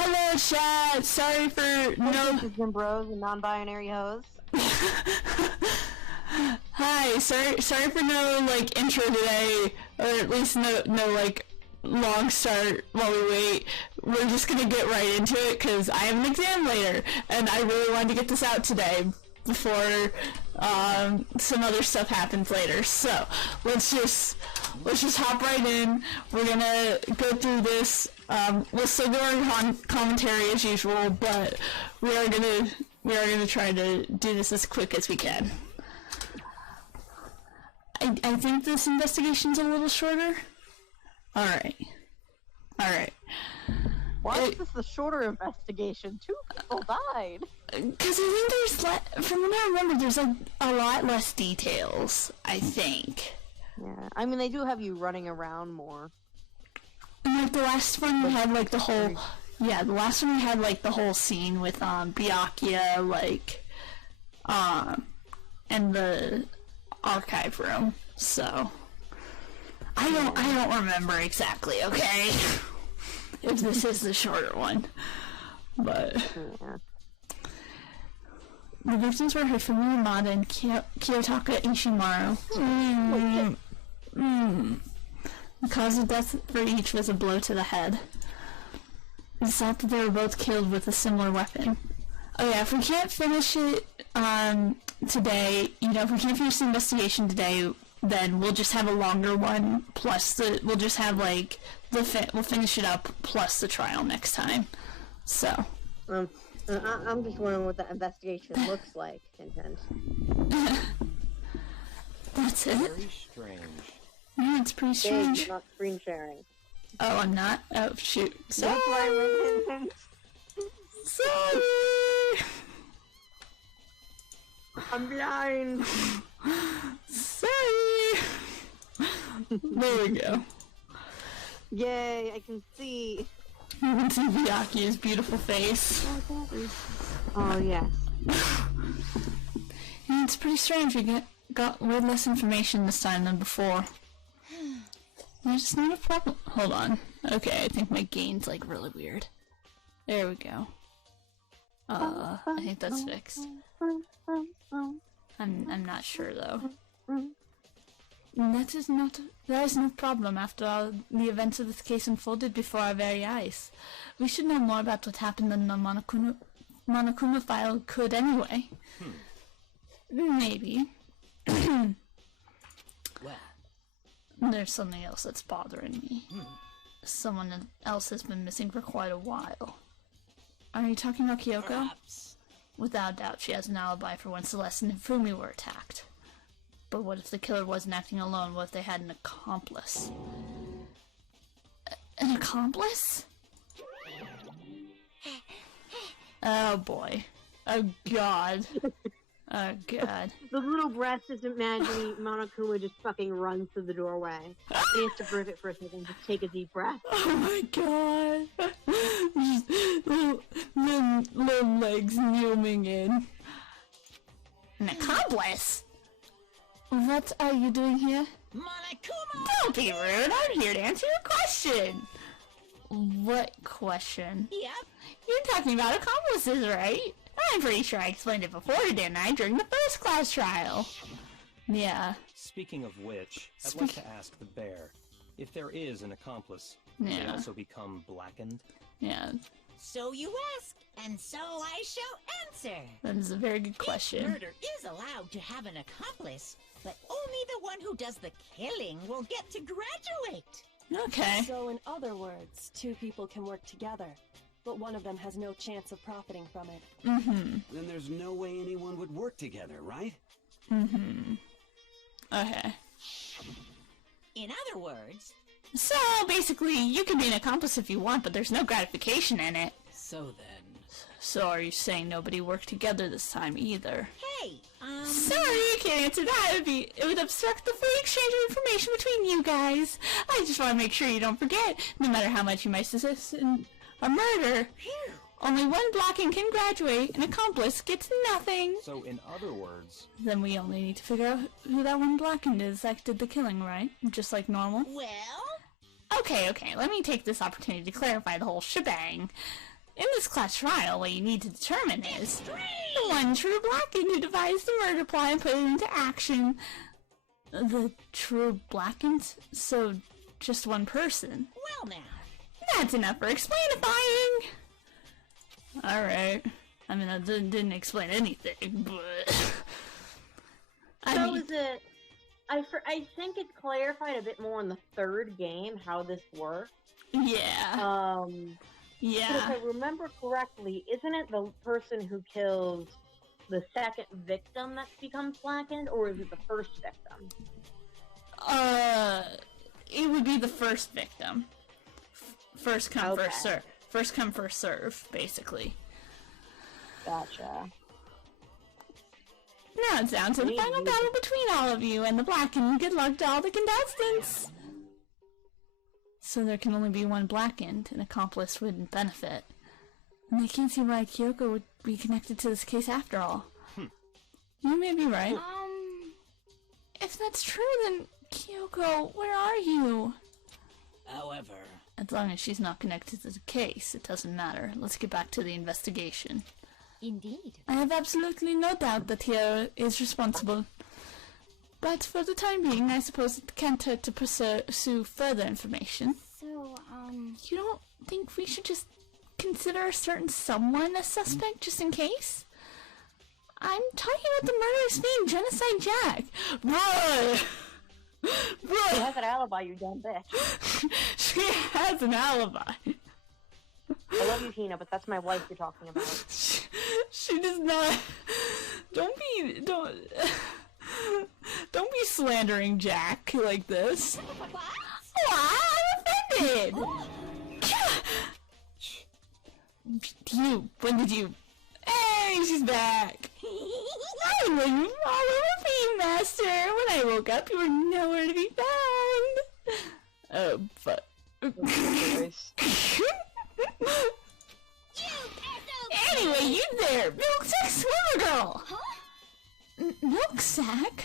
Hello, chat. Sorry for no. Bros and non-binary hoes. Hi. Sorry for no like intro today, or at least no like long start while we wait. We're just gonna get right into it because I have an exam later, and I really wanted to get this out today before some other stuff happens later. So let's just hop right in. We're gonna go through this. We'll still do our commentary as usual, but we are gonna try to do this as quick as we can. I think this investigation's a little shorter. Alright. Why is this the shorter investigation? 2 people died. Because I think there's, from what I remember, there's like a lot less details, I think. Yeah, I mean, they do have you running around more. And like the last one we had like the whole, the last one we had like the whole scene with Byakuya, like, and the archive room. So I don't remember exactly, okay? If this is the shorter one. But the victims were Hifumi Yamada and Kiyotaka Ishimaru. The cause of death for each was a blow to the head. It's thought that they were both killed with a similar weapon. Oh yeah, if we can't finish it today, if we can't finish the investigation today, then we'll just have a longer one, plus we'll just have like, we'll finish it up, plus the trial next time. So. I'm just wondering what that investigation looks like, Intent. That's it? Very strange. Yeah, it's pretty strange. You're not screen sharing. Oh, I'm not? Oh, shoot. Sorry! That's why I went Sorry! I'm behind! Sorry! There we go. Yay, I can see. You can see Byakuya's beautiful face. Oh, yes. Yeah, it's pretty strange. We got way less information this time than before. There's not a problem. Hold on. Okay, I think my gain's like really weird. There we go. I think that's fixed. I'm not sure though. That is no problem. After all, the events of this case unfolded before our very eyes. We should know more about what happened than the Monokuma file could anyway. Maybe. Well. There's something else that's bothering me. Someone else has been missing for quite a while. Are you talking about Kyoko? Perhaps. Without doubt, she has an alibi for when Celeste and Hifumi were attacked. But what if the killer wasn't acting alone? What if they had an accomplice? An accomplice? Oh boy. Oh god. Oh god. The little breath is imagining Monokuma just fucking runs through the doorway. He has to breathe it for a second, just take a deep breath. Oh my god. Just little legs zooming in. An accomplice? What are you doing here? Monokuma! Don't be rude, I'm here to answer your question. What question? Yep. You're talking about accomplices, right? I'm pretty sure I explained it before, didn't I, during the first class trial? Yeah. Speaking of which, I'd like to ask the bear, if there is an accomplice, does he also become blackened? Yeah. So you ask, and so I shall answer. That is a very good question. Murder is allowed to have an accomplice, but only the one who does the killing will get to graduate. Okay. So in other words, 2 people can work together, but one of them has no chance of profiting from it. Then there's no way anyone would work together, right? Okay. In other words... So, basically, you can be an accomplice if you want, but there's no gratification in it. So then... So are you saying nobody worked together this time either? Hey, Sorry, you can't answer that. It would obstruct the free exchange of information between you guys. I just want to make sure you don't forget, no matter how much you might assist in a murder. Only one blocking can graduate. An accomplice gets nothing. So, in other words... Then we only need to figure out who that one blocking is that did the killing, right? Just like normal? well... Okay, let me take this opportunity to clarify the whole shebang. In this class trial, what you need to determine is the one true Blackened who devised the murder plot and put it into action. The true Blackened? So, just one person? Well now. That's enough for explainifying! Alright. I mean, that didn't explain anything, but... So is it... I think it clarified a bit more in the third game how this works. Yeah. Yeah. But if I remember correctly, isn't it the person who kills the second victim that becomes Blackened, or is it the first victim? It would be the first victim. First come, Okay. first serve. First come, first serve, basically. Gotcha. Now it's down to the final battle between all of you and the Blackened. Good luck to all the contestants! So there can only be one Blackened. An accomplice wouldn't benefit. And I can't see why Kyoko would be connected to this case after all. You may be right. If that's true, then Kyoko, where are you? However... As long as she's not connected to the case, it doesn't matter. Let's get back to the investigation. Indeed. I have absolutely no doubt that Hiro is responsible. But for the time being, I suppose it can't hurt to pursue further information. So, You don't think we should just consider a certain someone a suspect just in case? I'm talking about the murderous fiend, Genocide Jack. Bruh! She has an alibi, you dumb bitch. She has an alibi. I love you, Tina, but that's my wife you're talking about. She does not. Don't be slandering Jack like this. What? I'm offended. When did you? Hey, she's back. I was all over for you, Master. When I woke up, you were nowhere to be found. Oh, fuck. Anyway, you there, Milksack Swimmer Girl! Huh? Milksack?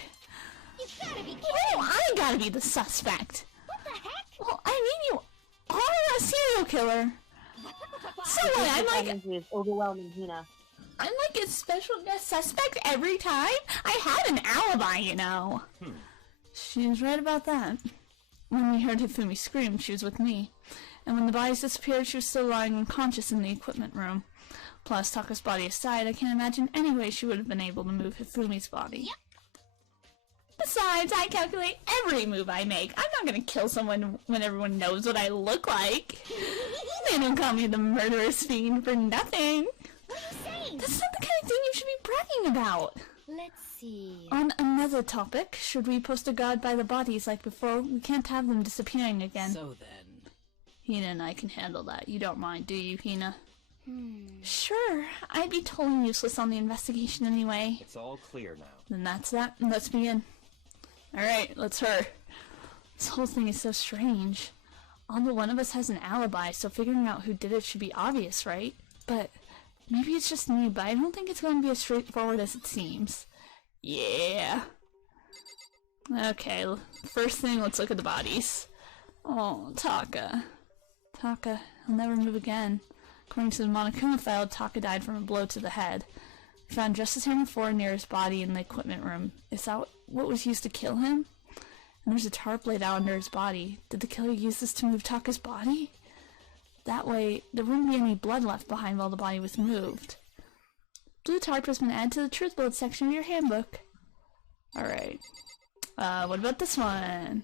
You gotta be kidding! Oh, I gotta be the suspect! What the heck? Well, I mean, you are a serial killer! So what, Is overwhelming, Tina. I'm like a special guest suspect every time? I had an alibi, you know. She's right about that. When we heard Hifumi scream, she was with me. And when the bodies disappeared, she was still lying unconscious in the equipment room. Plus, Taka's body aside, I can't imagine any way she would have been able to move Hifumi's body. Yep. Besides, I calculate every move I make. I'm not gonna kill someone when everyone knows what I look like. They don't call me the murderous fiend for nothing. What are you saying? That's not the kind of thing you should be bragging about. let's see. On another topic, should we post a guard by the bodies like before? We can't have them disappearing again. So then... Hina and I can handle that. You don't mind, do you, Hina? Sure. I'd be totally useless on the investigation anyway. It's all clear now. Then that's that. Let's begin. Alright, let's hurry. This whole thing is so strange. Although one of us has an alibi, so figuring out who did it should be obvious, right? But maybe it's just me, but I don't think it's going to be as straightforward as it seems. Yeah. Okay, first thing, let's look at the bodies. Oh, Taka. Taka, he'll never move again. According to the Monokuma file, Taka died from a blow to the head. We found Justice Hammer 4 near his body in the equipment room. Is that what was used to kill him? And there's a tarp laid out under his body. Did the killer use this to move Taka's body? That way, there wouldn't be any blood left behind while the body was moved. Blue tarp has been added to the truth bullet section of your handbook. Alright. What about this one?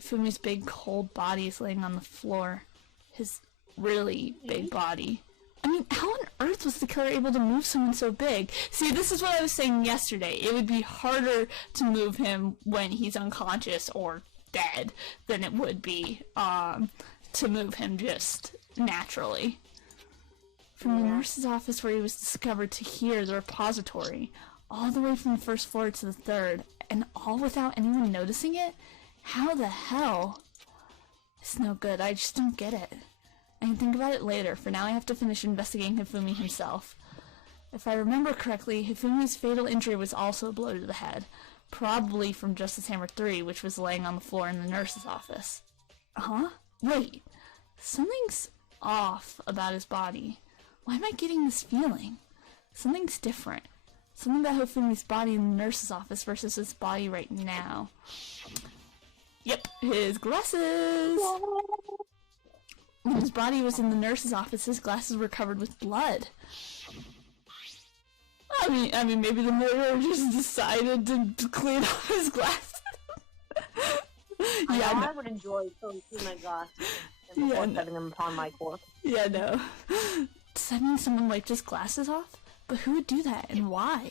Fumi's big, cold body is laying on the floor. His really big body. I mean, how on earth was the killer able to move someone so big? See, this is what I was saying yesterday. It would be harder to move him when he's unconscious or dead than it would be to move him just naturally. From the nurse's office where he was discovered to here, the repository, all the way from the first floor to the third, and all without anyone noticing it? How the hell? It's no good. I just don't get it. I can think about it later. For now, I have to finish investigating Hifumi himself. If I remember correctly, Hifumi's fatal injury was also a blow to the head. Probably from Justice Hammer 3, which was laying on the floor in the nurse's office. Huh? Wait. Something's off about his body. Why am I getting this feeling? Something's different. Something about Hifumi's body in the nurse's office versus his body right now. Yep, his glasses! When his body was in the nurse's office, his glasses were covered with blood. I mean, maybe the murderer just decided to clean off his glasses. Yeah, I would enjoy filling my glasses and before setting them upon my corpse. Yeah, no. Does that mean someone wiped his glasses off? But who would do that, and why?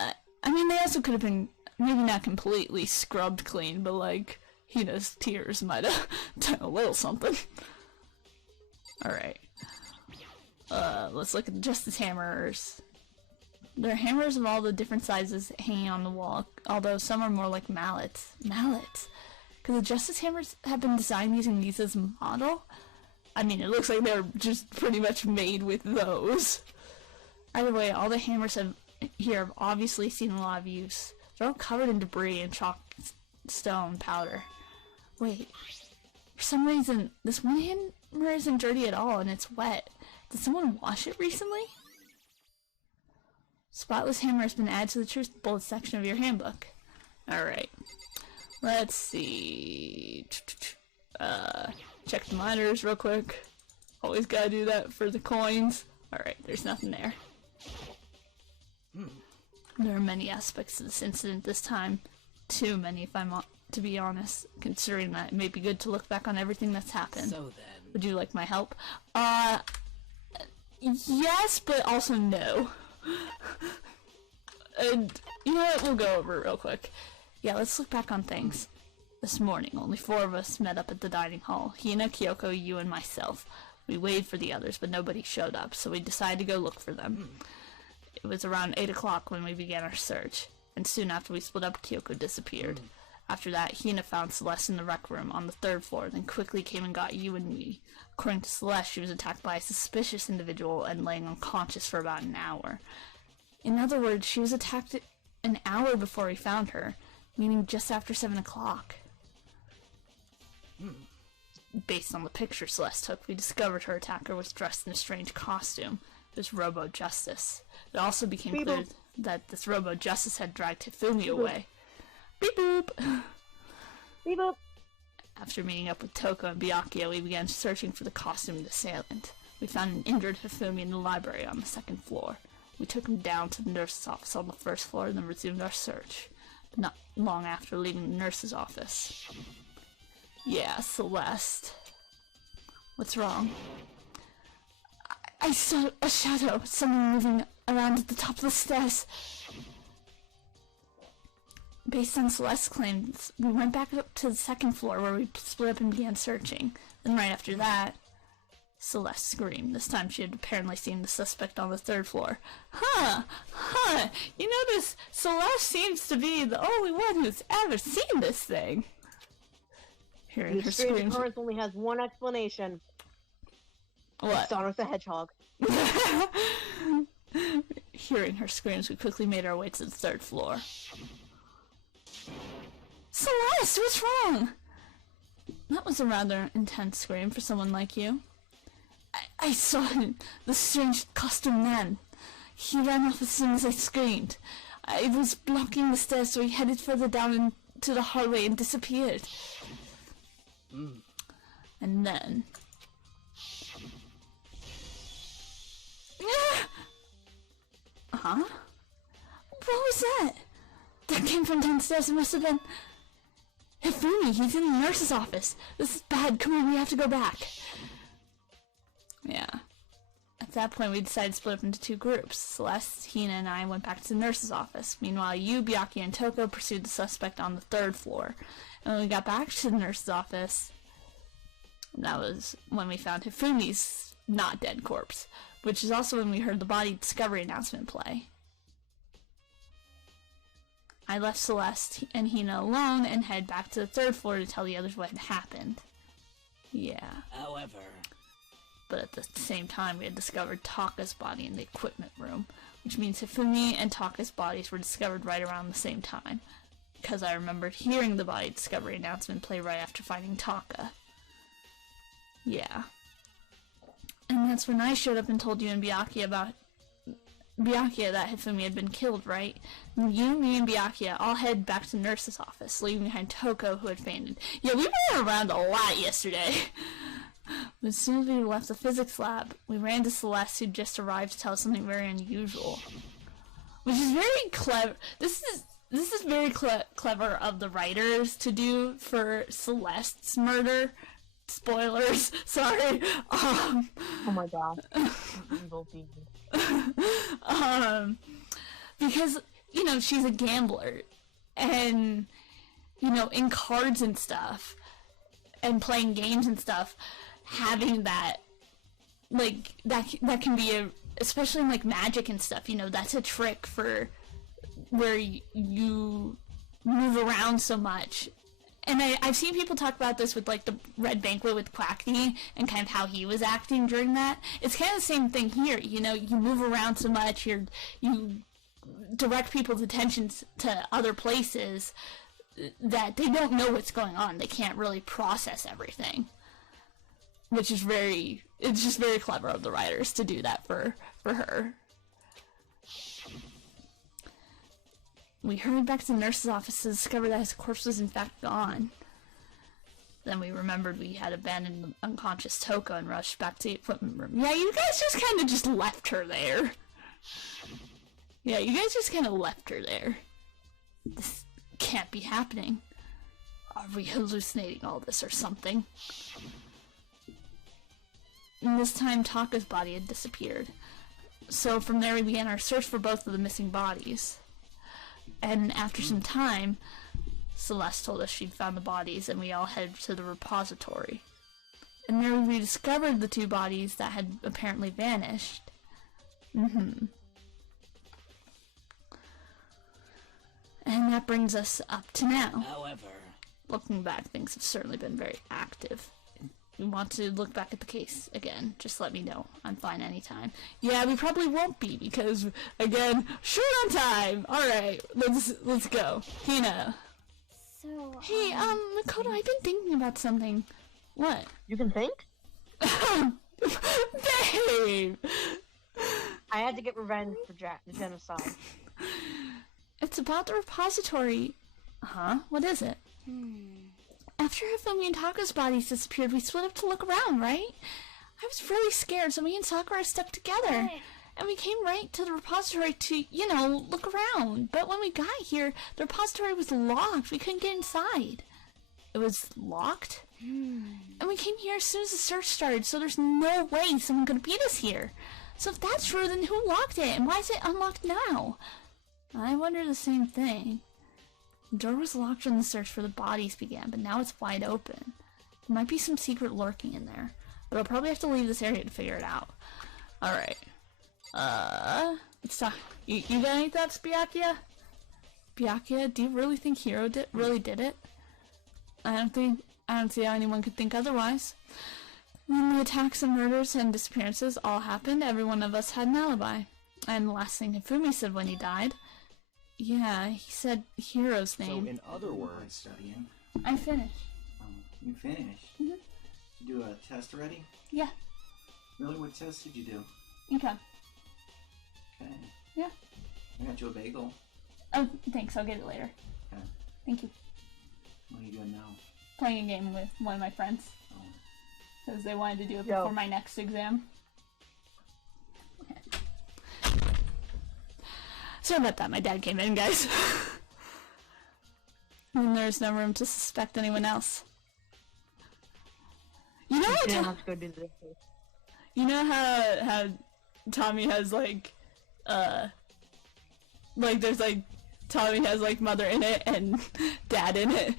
I mean, they also could have been, maybe not completely scrubbed clean, but like, Hina's tears might have done a little something. Alright. Let's look at the Justice Hammers. There are hammers of all the different sizes hanging on the wall, although some are more like mallets. Mallets? Could the Justice Hammers have been designed using these as a model? I mean, it looks like they're just pretty much made with those. Either way, all the hammers here have obviously seen a lot of use. They're all covered in debris and chalk stone powder. Wait, for some reason, this one hammer isn't dirty at all and it's wet. Did someone wash it recently? Spotless hammer has been added to the truth bullet section of your handbook. Alright. Let's see. Check the miners real quick. Always gotta do that for the coins. Alright, there's nothing there. There are many aspects to this incident this time. Too many, if I'm to be honest, considering that it may be good to look back on everything that's happened. So then... Would you like my help? Yes, but also no. And, you know what, we'll go over it real quick. Yeah, let's look back on things. This morning, only 4 of us met up at the dining hall. Hina, Kyoko, you, and myself. We waited for the others, but nobody showed up, so we decided to go look for them. It was around 8 o'clock when we began our search, and soon after we split up, Kyoko disappeared. After that, Hina found Celeste in the rec room on the 3rd floor, then quickly came and got you and me. According to Celeste, she was attacked by a suspicious individual and laying unconscious for about an hour. In other words, she was attacked an hour before we found her, meaning just after 7 o'clock. Based on the picture Celeste took, we discovered her attacker was dressed in a strange costume. It was Robo Justice. It also became clear that this Robo Justice had dragged Hifumi away. Beep boop! Beep boop! After meeting up with Toko and Byakuya, we began searching for the costumed assailant. We found an injured Hifumi in the library on the 2nd floor. We took him down to the nurse's office on the 1st floor and then resumed our search. But not long after leaving the nurse's office. Yeah, Celeste. What's wrong? I saw a shadow, someone moving around at the top of the stairs. Based on Celeste's claims, we went back up to the 2nd floor where we split up and began searching. Then right after that, Celeste screamed. This time she had apparently seen the suspect on the 3rd floor. You notice Celeste seems to be the only one who's ever seen this thing. Hearing her screams. The occurrence only has one explanation. What? Sonic the Hedgehog. Hearing her screams, we quickly made our way to the 3rd floor. Celeste, what's wrong? That was a rather intense scream for someone like you. I saw him, the strange costume man. He ran off as soon as I screamed. I was blocking the stairs, so he headed further down into the hallway and disappeared. And then... Huh? What was that? That came from downstairs. It must have been... Hifumi, he's in the nurse's office. This is bad. Come on, we have to go back. Yeah. At that point, we decided to split up into 2 groups. Celeste, Hina, and I went back to the nurse's office. Meanwhile, you, Byakuya, and Toko pursued the suspect on the 3rd floor. And when we got back to the nurse's office, that was when we found Hifumi's not dead corpse, which is also when we heard the body discovery announcement play. I left Celeste and Hina alone and headed back to the 3rd floor to tell the others what had happened. Yeah. However... But at the same time, we had discovered Taka's body in the equipment room, which means Hifumi and Taka's bodies were discovered right around the same time, because I remembered hearing the body discovery announcement play right after finding Taka. Yeah. And that's when I showed up and told you and Byakuya that Hifumi had been killed, right? And you, me, and Byakuya all head back to nurse's office, leaving behind Toko, who had fainted. Yeah, we ran around a lot yesterday. But as soon as we left the physics lab, we ran to Celeste, who'd just arrived to tell us something very unusual. Which is very clever. This is very clever of the writers to do for Celeste's murder. Spoilers, sorry. Oh my god. Evil people. Because, you know, she's a gambler. And, you know, in cards and stuff, and playing games and stuff, having that, like, that can be a, especially in, like, magic and stuff, you know, that's a trick for where you move around so much. And I've seen people talk about this with, like, the Red Banquet with Quackney and kind of how he was acting during that. It's kind of the same thing here, you know, you move around so much, you direct people's attentions to other places that they don't know what's going on. They can't really process everything. Which is it's just very clever of the writers to do that for her. We hurried back to the nurse's office to discover that his corpse was in fact gone. Then we remembered we had abandoned the unconscious Toko and rushed back to the equipment room. Yeah, you guys just kind of just left her there. Yeah, you guys just kind of left her there. This can't be happening. Are we hallucinating all this or something? And this time, Taka's body had disappeared. So from there we began our search for both of the missing bodies. And after some time, Celeste told us she'd found the bodies, and we all headed to the repository. And there we discovered the two bodies that had apparently vanished. And that brings us up to now. However, looking back, things have certainly been very active. If you want to look back at the case again, just let me know. I'm fine anytime. Yeah, we probably won't be because, again, short on time. All right, let's go. Hina. So, Hey, Makoto, I've been thinking about something. What? You can think? Babe! I had to get revenge for the genocide. It's about the repository. Huh? What is it? After Hifumi and Taka's bodies disappeared, we split up to look around, right? I was really scared, so me and Sakura stuck together. And we came right to the repository to, you know, look around. But when we got here, the repository was locked. We couldn't get inside. It was locked? And we came here as soon as the search started, so there's no way someone could beat us here. So if that's true, then who locked it? And why is it unlocked now? I wonder the same thing. The door was locked when the search for the bodies began, but now it's wide open. There might be some secret lurking in there, but I'll probably have to leave this area to figure it out. Alright. Let's talk. You got any thoughts, Byakuya? Byakuya, do you really think Hiro really did it? I don't see how anyone could think otherwise. When the attacks and murders and disappearances all happened, every one of us had an alibi. And the last thing Hifumi said when he died, yeah, he said Hiro's name. So in other words, studying. I finished. You finished? Mhm. You do a test already? Yeah. Really? What test did you do? Okay. Okay. Yeah. I got you a bagel. Oh, thanks. I'll get it later. Okay. Thank you. What are you doing now? Playing a game with one of my friends. Oh. Because they wanted to do it before my next exam. Okay. Sorry about that. My dad came in, guys. And there's no room to suspect anyone else. You know what? Let's go do this. You know how Tommy has like there's like Tommy has like mother in it and dad in it.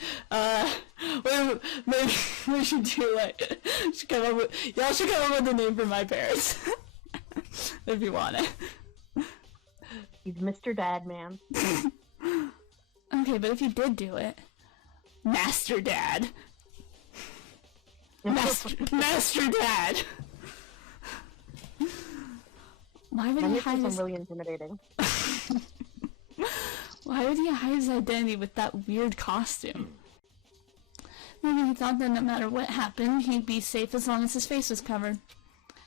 Maybe we should do like y'all should come up with a name for my parents if you want it. He's Mr. Dad Man. Okay, but if you did do it, Master Dad. Master Dad. Why would he hide his... really intimidating. Why would he hide his identity with that weird costume? Maybe he thought that no matter what happened, he'd be safe as long as his face was covered.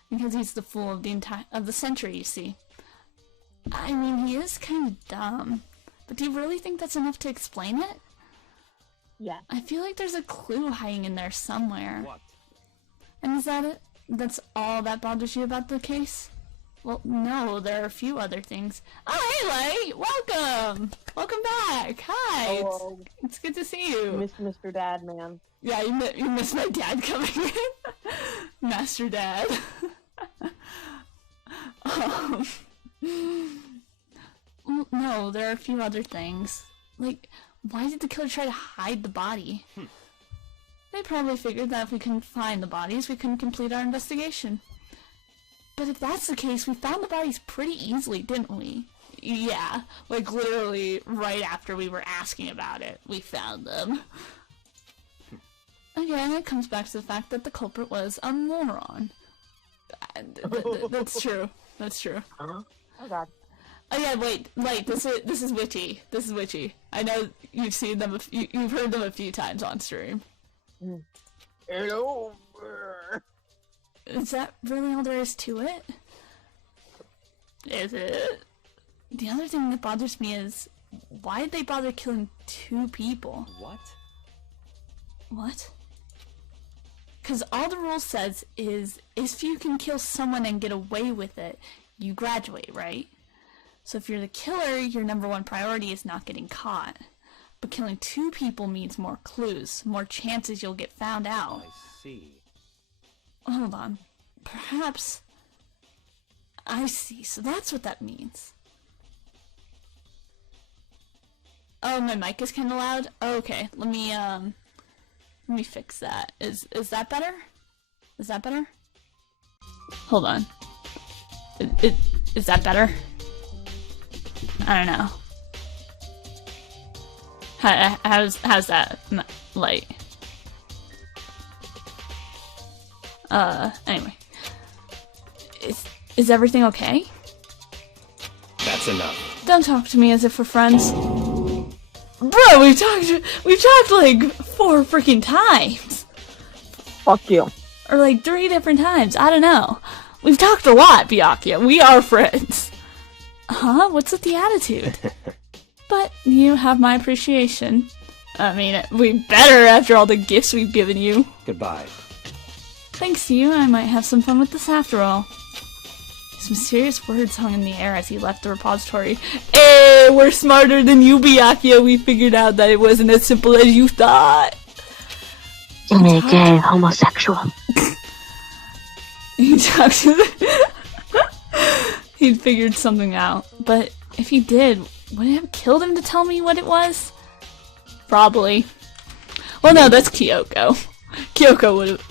Because he's the fool of the century, you see. I mean, he is kind of dumb. But do you really think that's enough to explain it? Yeah. I feel like there's a clue hiding in there somewhere. What? And is that it? That's all that bothers you about the case? Well, no, there are a few other things. Oh, hey, Light! Welcome! Welcome back! Hi! Hello. It's good to see you. Miss Mr. Dad, man. Yeah, you missed my dad coming in. Master Dad. Well, no, there are a few other things. Like, why did the killer try to hide the body? They probably figured that if we couldn't find the bodies, we couldn't complete our investigation. But if that's the case, we found the bodies pretty easily, didn't we? Yeah, like literally right after we were asking about it, we found them. Again, it comes back to the fact that the culprit was a moron. That's true. That's true. Oh god. Oh yeah, wait, this is Witchy. This is Witchy. I know you've seen them. You've heard them a few times on stream. Hello. Is that really all there is to it? Is it? The other thing that bothers me is, why did they bother killing 2 people? What? What? Because all the rule says is, if you can kill someone and get away with it, you graduate, right? So if you're the killer, your #1 priority is not getting caught. But killing 2 people means more clues, more chances you'll get found out. I see. Hold on. Perhaps... I see, so that's what that means. Oh, my mic is kind of loud? Oh, okay, let me fix that. Is that better? Is that better? Hold on. Is that better? I don't know. How's that light? Anyway. Is everything okay? That's enough. Don't talk to me as if we're friends. Bro, we've talked like 4 freaking times. Fuck you. Or like 3 different times, I don't know. We've talked a lot, Byakuya. We are friends. Huh? What's with the attitude? But you have my appreciation. I mean, we better after all the gifts we've given you. Goodbye. Thanks to you, I might have some fun with this after all. Some serious words hung in the air as he left the repository. Hey, we're smarter than you, Byakuya. We figured out that it wasn't as simple as you thought. You're gay, homosexual. He talked to He'd figured something out. But if he did, would it have killed him to tell me what it was? Probably. Well, no, that's Kyoko. Kyoko would have...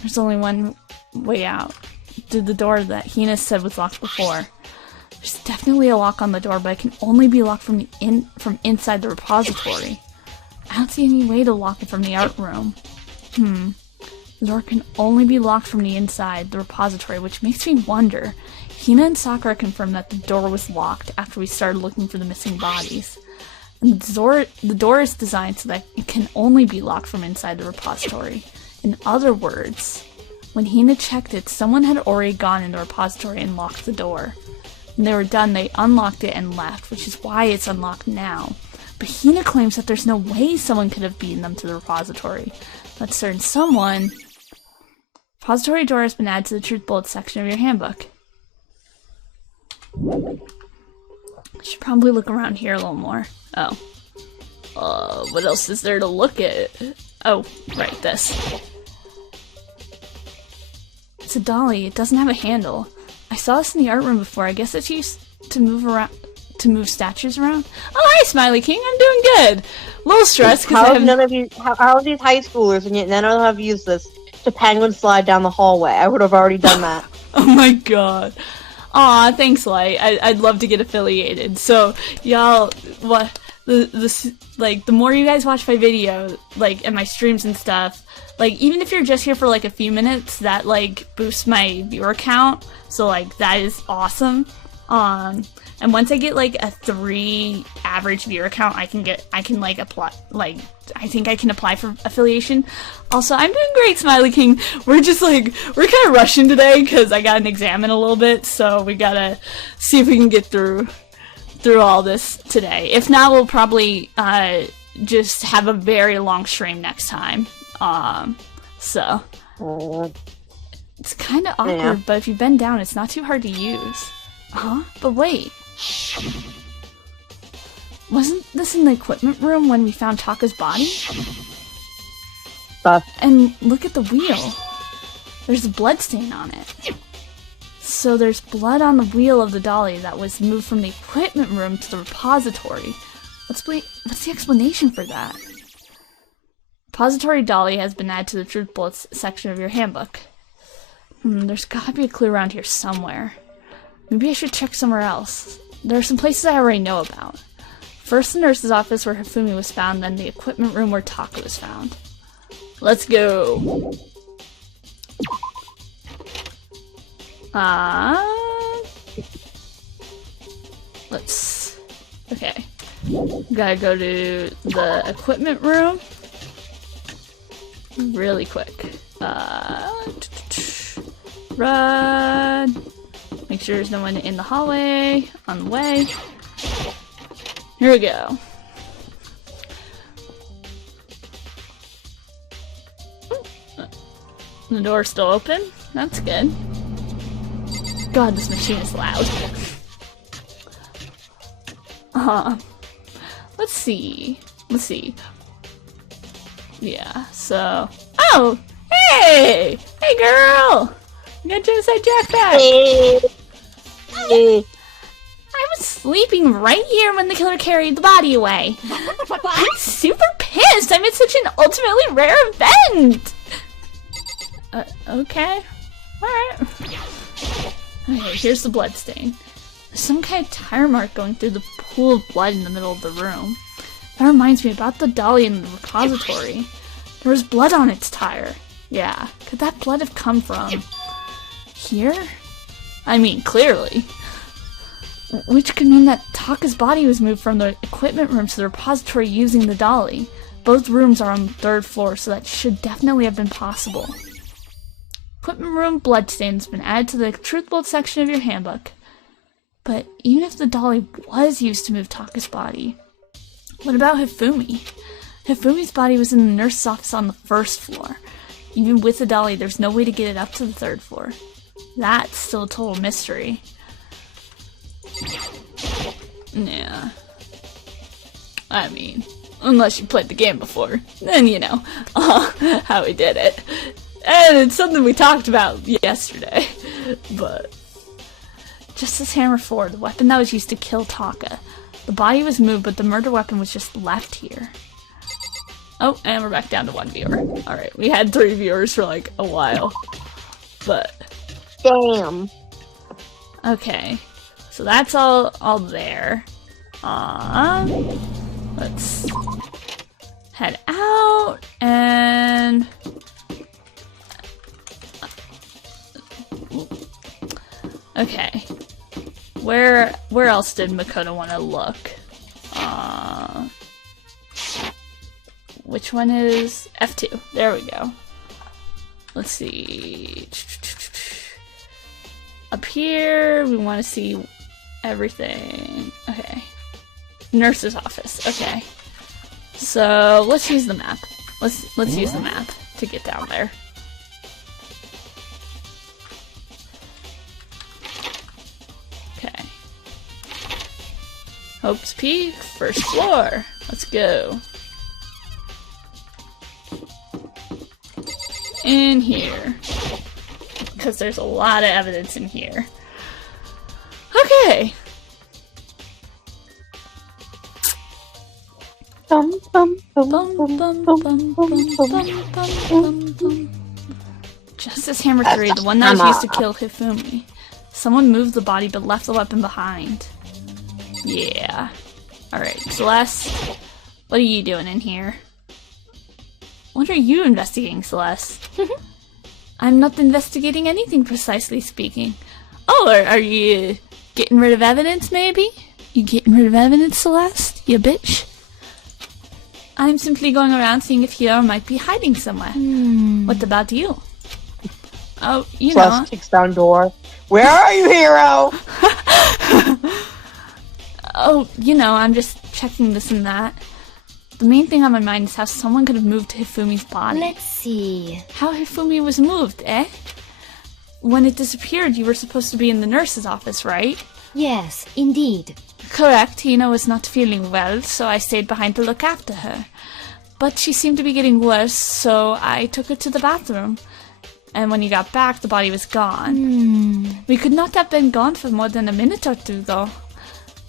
There's only one way out. Through the door that Hina said was locked before. There's definitely a lock on the door, but it can only be locked from inside the repository. I don't see any way to lock it from the art room. The door can only be locked from the inside the repository, which makes me wonder. Hina and Sakura confirmed that the door was locked after we started looking for the missing bodies. And the door is designed so that it can only be locked from inside the repository. In other words, when Hina checked it, someone had already gone in the repository and locked the door. When they were done, they unlocked it and left, which is why it's unlocked now. But Hina claims that there's no way someone could have beaten them to the repository. That certain someone... Repository door has been added to the truth bullet section of your handbook. Should probably look around here a little more. Oh. What else is there to look at? Oh, right, this. It's a dolly. It doesn't have a handle. I saw this in the art room before. I guess it's used to move statues around. Oh, hi, Smiley King. I'm doing good. A little stressed because how are these high schoolers and yet none of them have used this to penguin slide down the hallway? I would have already done that. Oh my god. Aw, thanks, Light. I'd love to get affiliated. So, y'all, what the more you guys watch my video, like, and my streams and stuff, like, even if you're just here for, like, a few minutes, that, like, boosts my viewer count. So, like, that is awesome. And once I get like a 3 average viewer count, I think I can apply for affiliation. Also, I'm doing great, Smiley King. We're kind of rushing today because I got an exam in a little bit, so we gotta see if we can get through all this today. If not, we'll probably just have a very long stream next time. So it's kind of awkward, but if you bend down, it's not too hard to use. Huh? But wait. Wasn't this in the equipment room when we found Taka's body? And look at the wheel. There's a blood stain on it. So there's blood on the wheel of the dolly that was moved from the equipment room to the repository. What's the explanation for that? Repository dolly has been added to the truth bullets section of your handbook. There's gotta be a clue around here somewhere. Maybe I should check somewhere else. There are some places I already know about. First the nurse's office where Hifumi was found, then the equipment room where Taka was found. Let's go! Okay. Gotta go to the equipment room. Really quick. Run! Make sure there's no one in the hallway. On the way. Here we go. The door's still open. That's good. God, this machine is loud. Let's see. Yeah, so... Oh! Hey! Hey, girl! You got Genocide Jack back! I was sleeping right here when the killer carried the body away. I'm super pissed! I missed such an ultimately rare event! Okay. Alright. Okay, here's the blood stain. There's some kind of tire mark going through the pool of blood in the middle of the room. That reminds me about the dolly in the repository. There was blood on its tire. Yeah, could that blood have come from... here? I mean, clearly. Which could mean that Taka's body was moved from the equipment room to the repository using the dolly. Both rooms are on the 3rd floor, so that should definitely have been possible. Equipment room bloodstain has been added to the truth bullet section of your handbook. But even if the dolly was used to move Taka's body, what about Hifumi? Hifumi's body was in the nurse's office on the 1st floor. Even with the dolly, there's no way to get it up to the 3rd floor. That's still a total mystery. Yeah. I mean, unless you played the game before, then you know how we did it. And it's something we talked about yesterday. But Justice Hammer 4, the weapon that was used to kill Taka. The body was moved, but the murder weapon was just left here. Oh, and we're back down to 1 viewer. Alright, we had 3 viewers for like a while. But damn. Okay. So that's all there. Let's head out and okay. Where else did Makoto want to look? Which one is F2? There we go. Let's see. Up here, we want to see everything. Okay. Nurse's office. Okay. So let's use the map. Let's use the map to get down there. Okay. Hope's Peak, 1st floor. Let's go. In here. Because there's a lot of evidence in here. Okay. Justice Hammer 3, the one that was used to kill Hifumi. Someone moved the body but left the weapon behind. Yeah. Alright, Celeste. What are you doing in here? What are you investigating, Celeste? I'm not investigating anything, precisely speaking. Oh, are you Getting rid of evidence, maybe? You getting rid of evidence, Celeste? You bitch? I'm simply going around seeing if Hero might be hiding somewhere. What about you? Oh, you Celeste know. kicks down door. Where are you, Hero? Oh, you know, I'm just checking this and that. The main thing on my mind is how someone could have moved Hifumi's body. Let's see. How Hifumi was moved, eh? When it disappeared, you were supposed to be in the nurse's office, right? Yes, indeed. Correct, Hina was not feeling well, so I stayed behind to look after her. But she seemed to be getting worse, so I took her to the bathroom. And when you got back, the body was gone. We could not have been gone for more than a minute or two, though.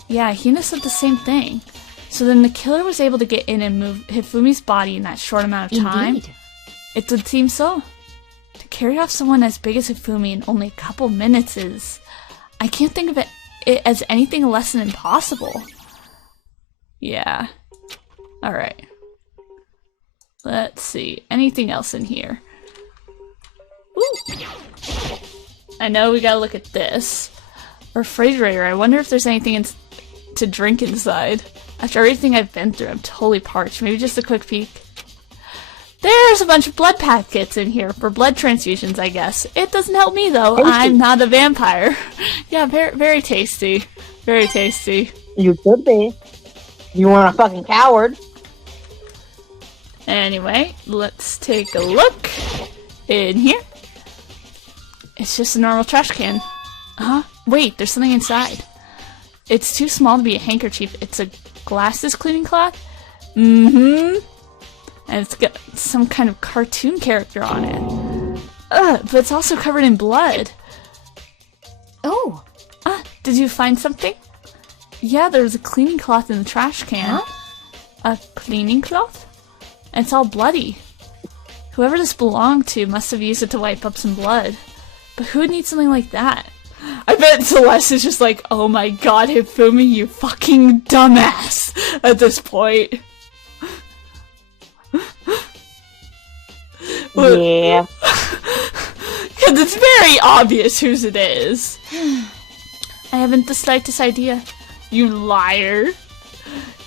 Yeah, Hina said the same thing. So then the killer was able to get in and move Hifumi's body in that short amount of time? Indeed. It would seem so. To carry off someone as big as Hifumi in only a couple minutes is... I can't think of it as anything less than impossible. Yeah. Alright. Let's see. Anything else in here? Ooh. I know we gotta look at this. Refrigerator. I wonder if there's anything to drink inside. After everything I've been through, I'm totally parched. Maybe just a quick peek. There's a bunch of blood packets in here for blood transfusions, I guess. It doesn't help me, though. Tasty. I'm not a vampire. Yeah, very, very tasty. Very tasty. You could be. You weren't a fucking coward. Anyway, let's take a look in here. It's just a normal trash can. Huh? Wait, there's something inside. It's too small to be a handkerchief. It's a glasses cleaning cloth? And it's got some kind of cartoon character on it. But it's also covered in blood. Oh. Did you find something? Yeah, there's a cleaning cloth in the trash can. Huh? A cleaning cloth? And it's all bloody. Whoever this belonged to must have used it to wipe up some blood. But who would need something like that? I bet Celeste is just like, oh my god, Hifumi, you fucking dumbass at this point. Yeah. Because it's very obvious whose it is. I haven't the slightest idea. You liar.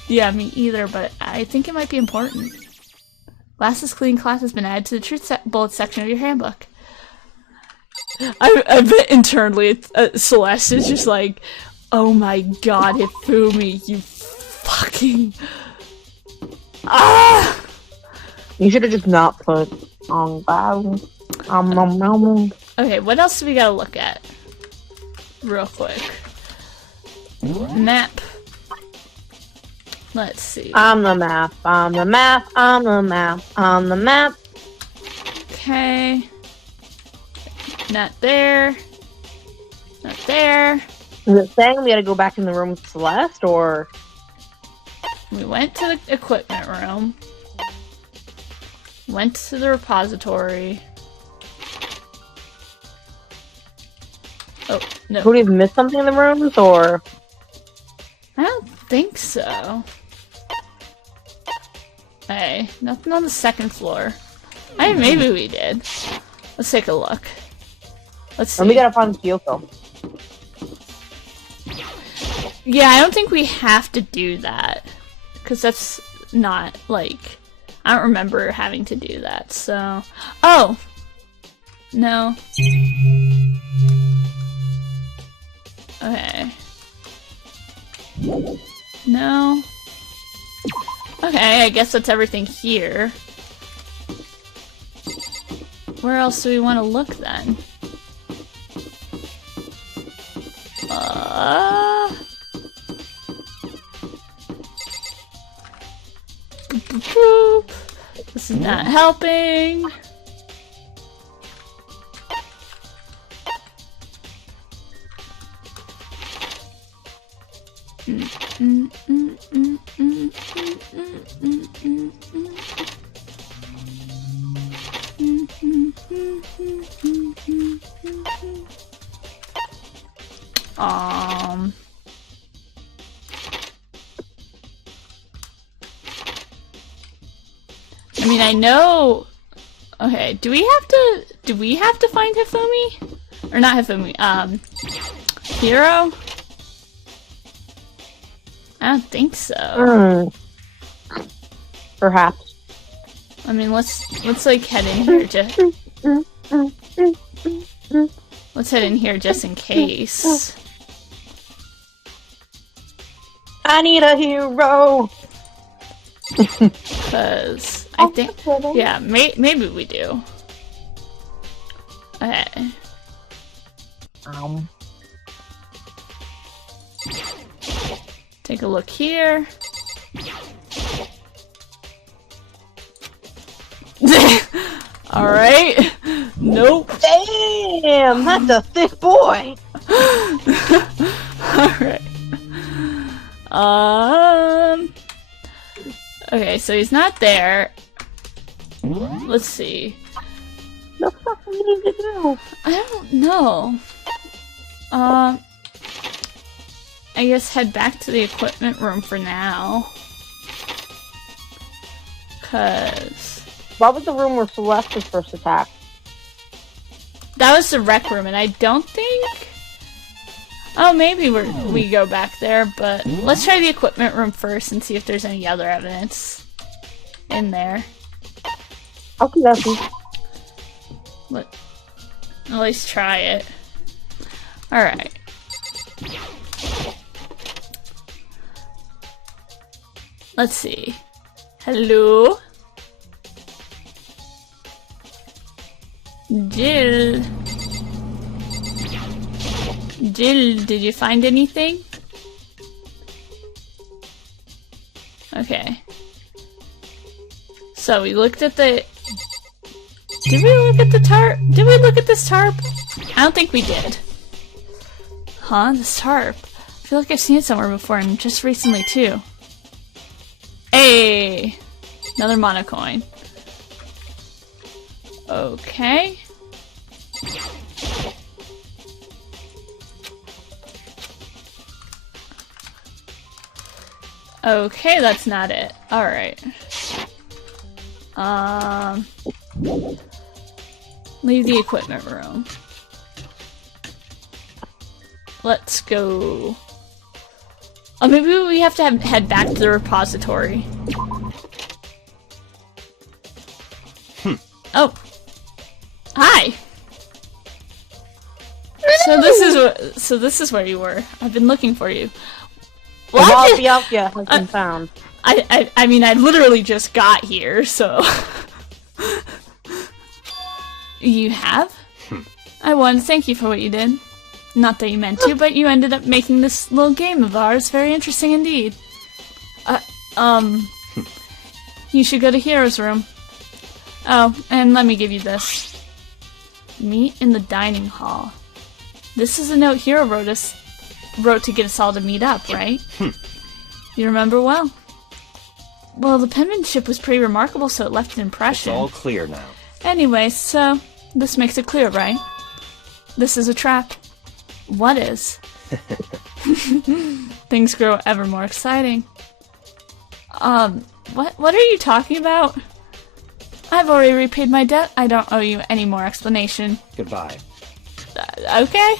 Yeah, me either, but I think it might be important. Glasses cleaning class has been added to the truth bullet section of your handbook. I bet internally Celeste is just like, oh my god, Hifumi, you fucking... Ah! You should have just not put on Okay, what else do we gotta look at? Real quick. Map. Let's see. On the map, on the map, on the map, on the map. Okay. Not there. Not there. Is it saying we gotta go back in the room with Celeste, or? We went to the equipment room. Went to the repository. Oh, no. Could we have missed something in the rooms, or? I don't think so. Hey, nothing on the second floor. I mean, maybe we did. Let's take a look. Let's see. And we gotta find Kyoko. Yeah, I don't think we have to do that. Because that's not, like... I don't remember having to do that, so... Oh! No. Okay. No. Okay, I guess that's everything here. Where else do we want to look then? Boop, boop, boop. This is not helping. I mean, I know. Okay, do we have to find Hifumi? Or not Hifumi, Hero? I don't think so. Perhaps. I mean, let's like head in here just. Let's head in here just in case. I need a hero. Cause I think, yeah, maybe we do. Okay. Take a look here. Alright. Nope. Damn, that's a thick boy. Alright. Okay, so he's not there. Let's see. What the fuck do we need to do? I don't know. I guess head back to the equipment room for now. Cause What was the room where Celeste was first attacked? that was the rec room, and I don't think. Oh, maybe we go back there, but let's try the equipment room first and see if there's any other evidence in there. Okay, okay. At least try it. Alright. Let's see. Hello? Jill? Jill, did you find anything? Okay. So we looked at the... Did we look at the tarp? Did we look at this tarp? I don't think we did. Huh? This tarp? I feel like I've seen it somewhere before, and just recently too. Hey! Another monocoin. Okay. Okay, that's not it. Alright. Leave the equipment room. Let's go. Oh, maybe we have to head back to the repository. Oh. Hi. So this is where you were. I've been looking for you. What? Has been found. I mean, I literally just got here, so... You have? I wanted to thank you for what you did. Not that you meant to, but you ended up making this little game of ours very interesting indeed. You should go to Hero's room. Oh, and let me give you this. Meet in the dining hall. This is a note Hero wrote to get us all to meet up, right? You remember well. Well, the penmanship was pretty remarkable, so it left an impression. It's all clear now. Anyway, so this makes it clear, right? This is a trap. What is? Things grow ever more exciting. What are you talking about? I've already repaid my debt. I don't owe you any more explanation. Goodbye. Okay.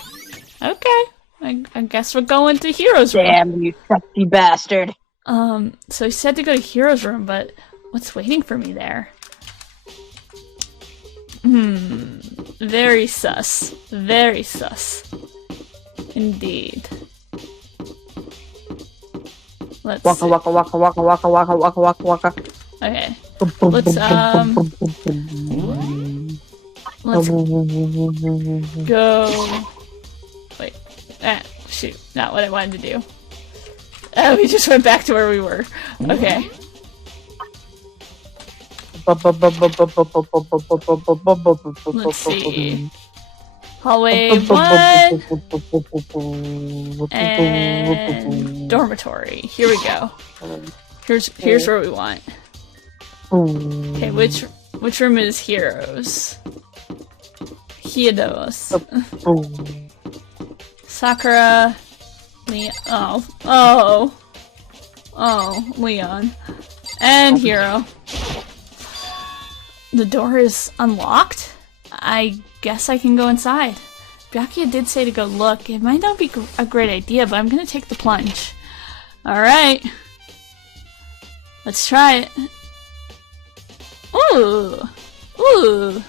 Okay. I guess we're going to Hero's room. Damn, you sexy bastard. So he said to go to Hero's room, but what's waiting for me there? Very sus. Very sus. Indeed. Let's Waka waka waka waka waka waka waka waka waka. Okay. Let's go. Wait. Shoot. Not what I wanted to do. Oh, we just went back to where we were. Okay. Let's see. Hallway 1 and dormitory. Here we go. Here's where we want. Okay, which room is Heroes? Hiedos. Sakura. Leon. Oh, Leon. And Hero. The door is unlocked? I guess I can go inside. Byakuya did say to go look. It might not be a great idea, but I'm gonna take the plunge. Alright. Let's try it. Ooh. Ooh.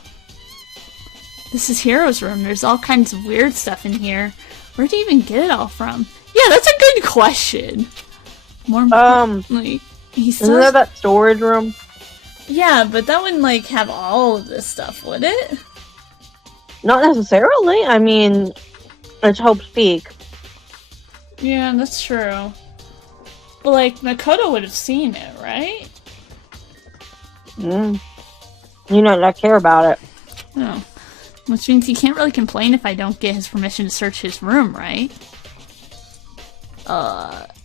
This is Hero's room. There's all kinds of weird stuff in here. Where'd he even get it all from? Yeah, that's a good question. More importantly, he says... Isn't that that storage room? Yeah, but that wouldn't, like, have all of this stuff, would it? Not necessarily. I mean, it's Hope's Peak. Yeah, that's true. But, like, Makoto would have seen it, right? You not care about it. Oh. Which means he can't really complain if I don't get his permission to search his room, right?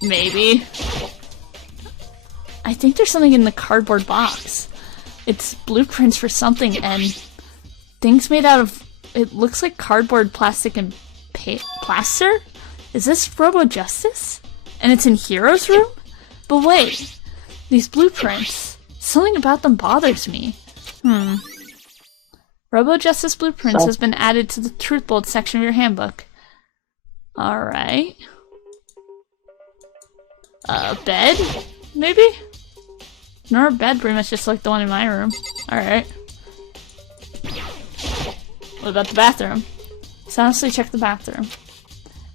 Maybe. I think there's something in the cardboard box. It's blueprints for something and things made out of... It looks like cardboard, plastic, and plaster? Is this Robo Justice? And it's in Hero's room? But wait, these blueprints. Something about them bothers me. Robo Justice Blueprints has been added to the Truth Bolt section of your handbook. Alright. Bed? Maybe? Nor a bed, pretty much just like the one in my room. Alright. What about the bathroom? Let's honestly check the bathroom.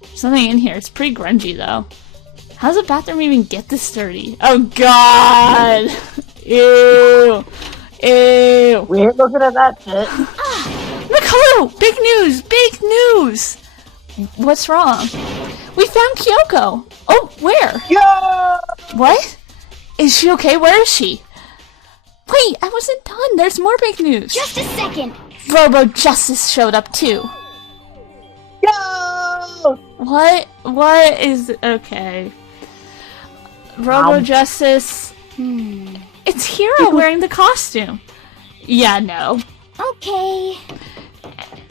There's nothing in here. It's pretty grungy, though. How does a bathroom even get this dirty? Oh, God! Ew! Ew! We ain't looking at that shit. Makoto! Big news! Big news! What's wrong? We found Kyoko! Oh, where? Yeah! What? Is she okay? Where is she? Wait, I wasn't done. There's more big news. Just a second. Robo Justice showed up too. Yo! What is... Okay. Robo Justice... It's Hero wearing the costume. Yeah, no. Okay.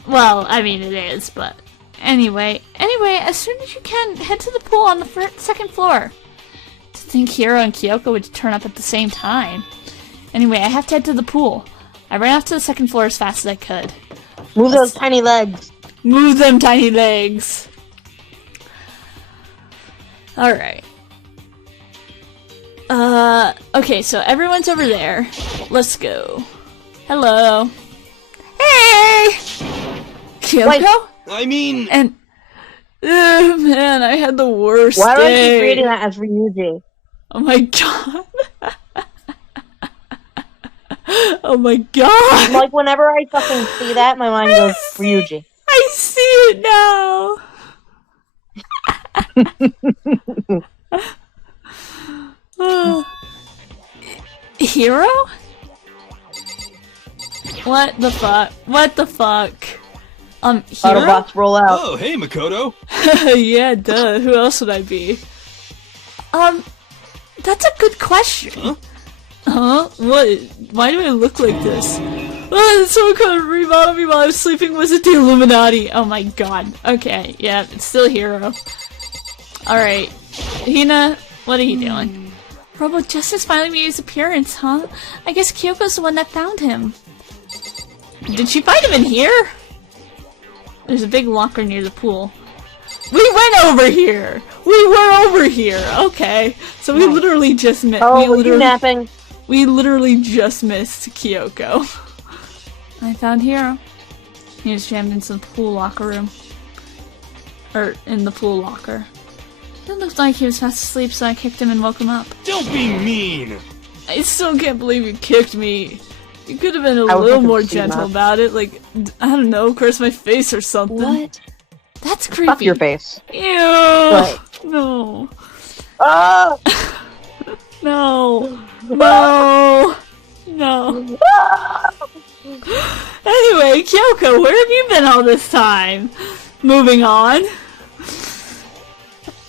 Well, I mean it is, but... Anyway, as soon as you can, head to the pool on the second floor. To think Hiro and Kyoko would turn up at the same time. Anyway, I have to head to the pool. I ran off to the second floor as fast as I could. Move those tiny legs. Move them tiny legs. Alright. Okay, so everyone's over there. Let's go. Hello. Hey! Kyoko? Wait. I mean... And... man, I had the worst Why do I day. keep reading that as Ryuji? Oh my god. Oh my god. Like, whenever I fucking see that, my mind goes, Ryuji. I see it now. Hero? What the fuck? What the fuck? Hero? Autobots roll out. Oh, hey, Makoto. Yeah, duh. Who else would I be? That's a good question. Huh? What? Why do I look like this? Oh, someone couldn't remodel me while I was sleeping. Was it the Illuminati? Oh my god. Okay, yeah, it's still Hero. Alright. Hina, what are you doing? Robo Justice finally made his appearance, huh? I guess Kyoko's the one that found him. Did she find him in here? There's a big locker near the pool. We went over here! We were over here! Okay. So we literally just missed- Oh, were you napping? We literally just missed Kyoko. I found Hiro. He was jammed into the pool locker room. Or, in the pool locker. It looked like he was fast asleep, so I kicked him and woke him up. Don't be mean! I still can't believe you kicked me. You could have been a little more gentle about it, like, I don't know, curse my face or something. What? That's creepy. Fuck your face. Ew! Right. No. Ah! No. No. No. Anyway, Kyoko, where have you been all this time? Moving on.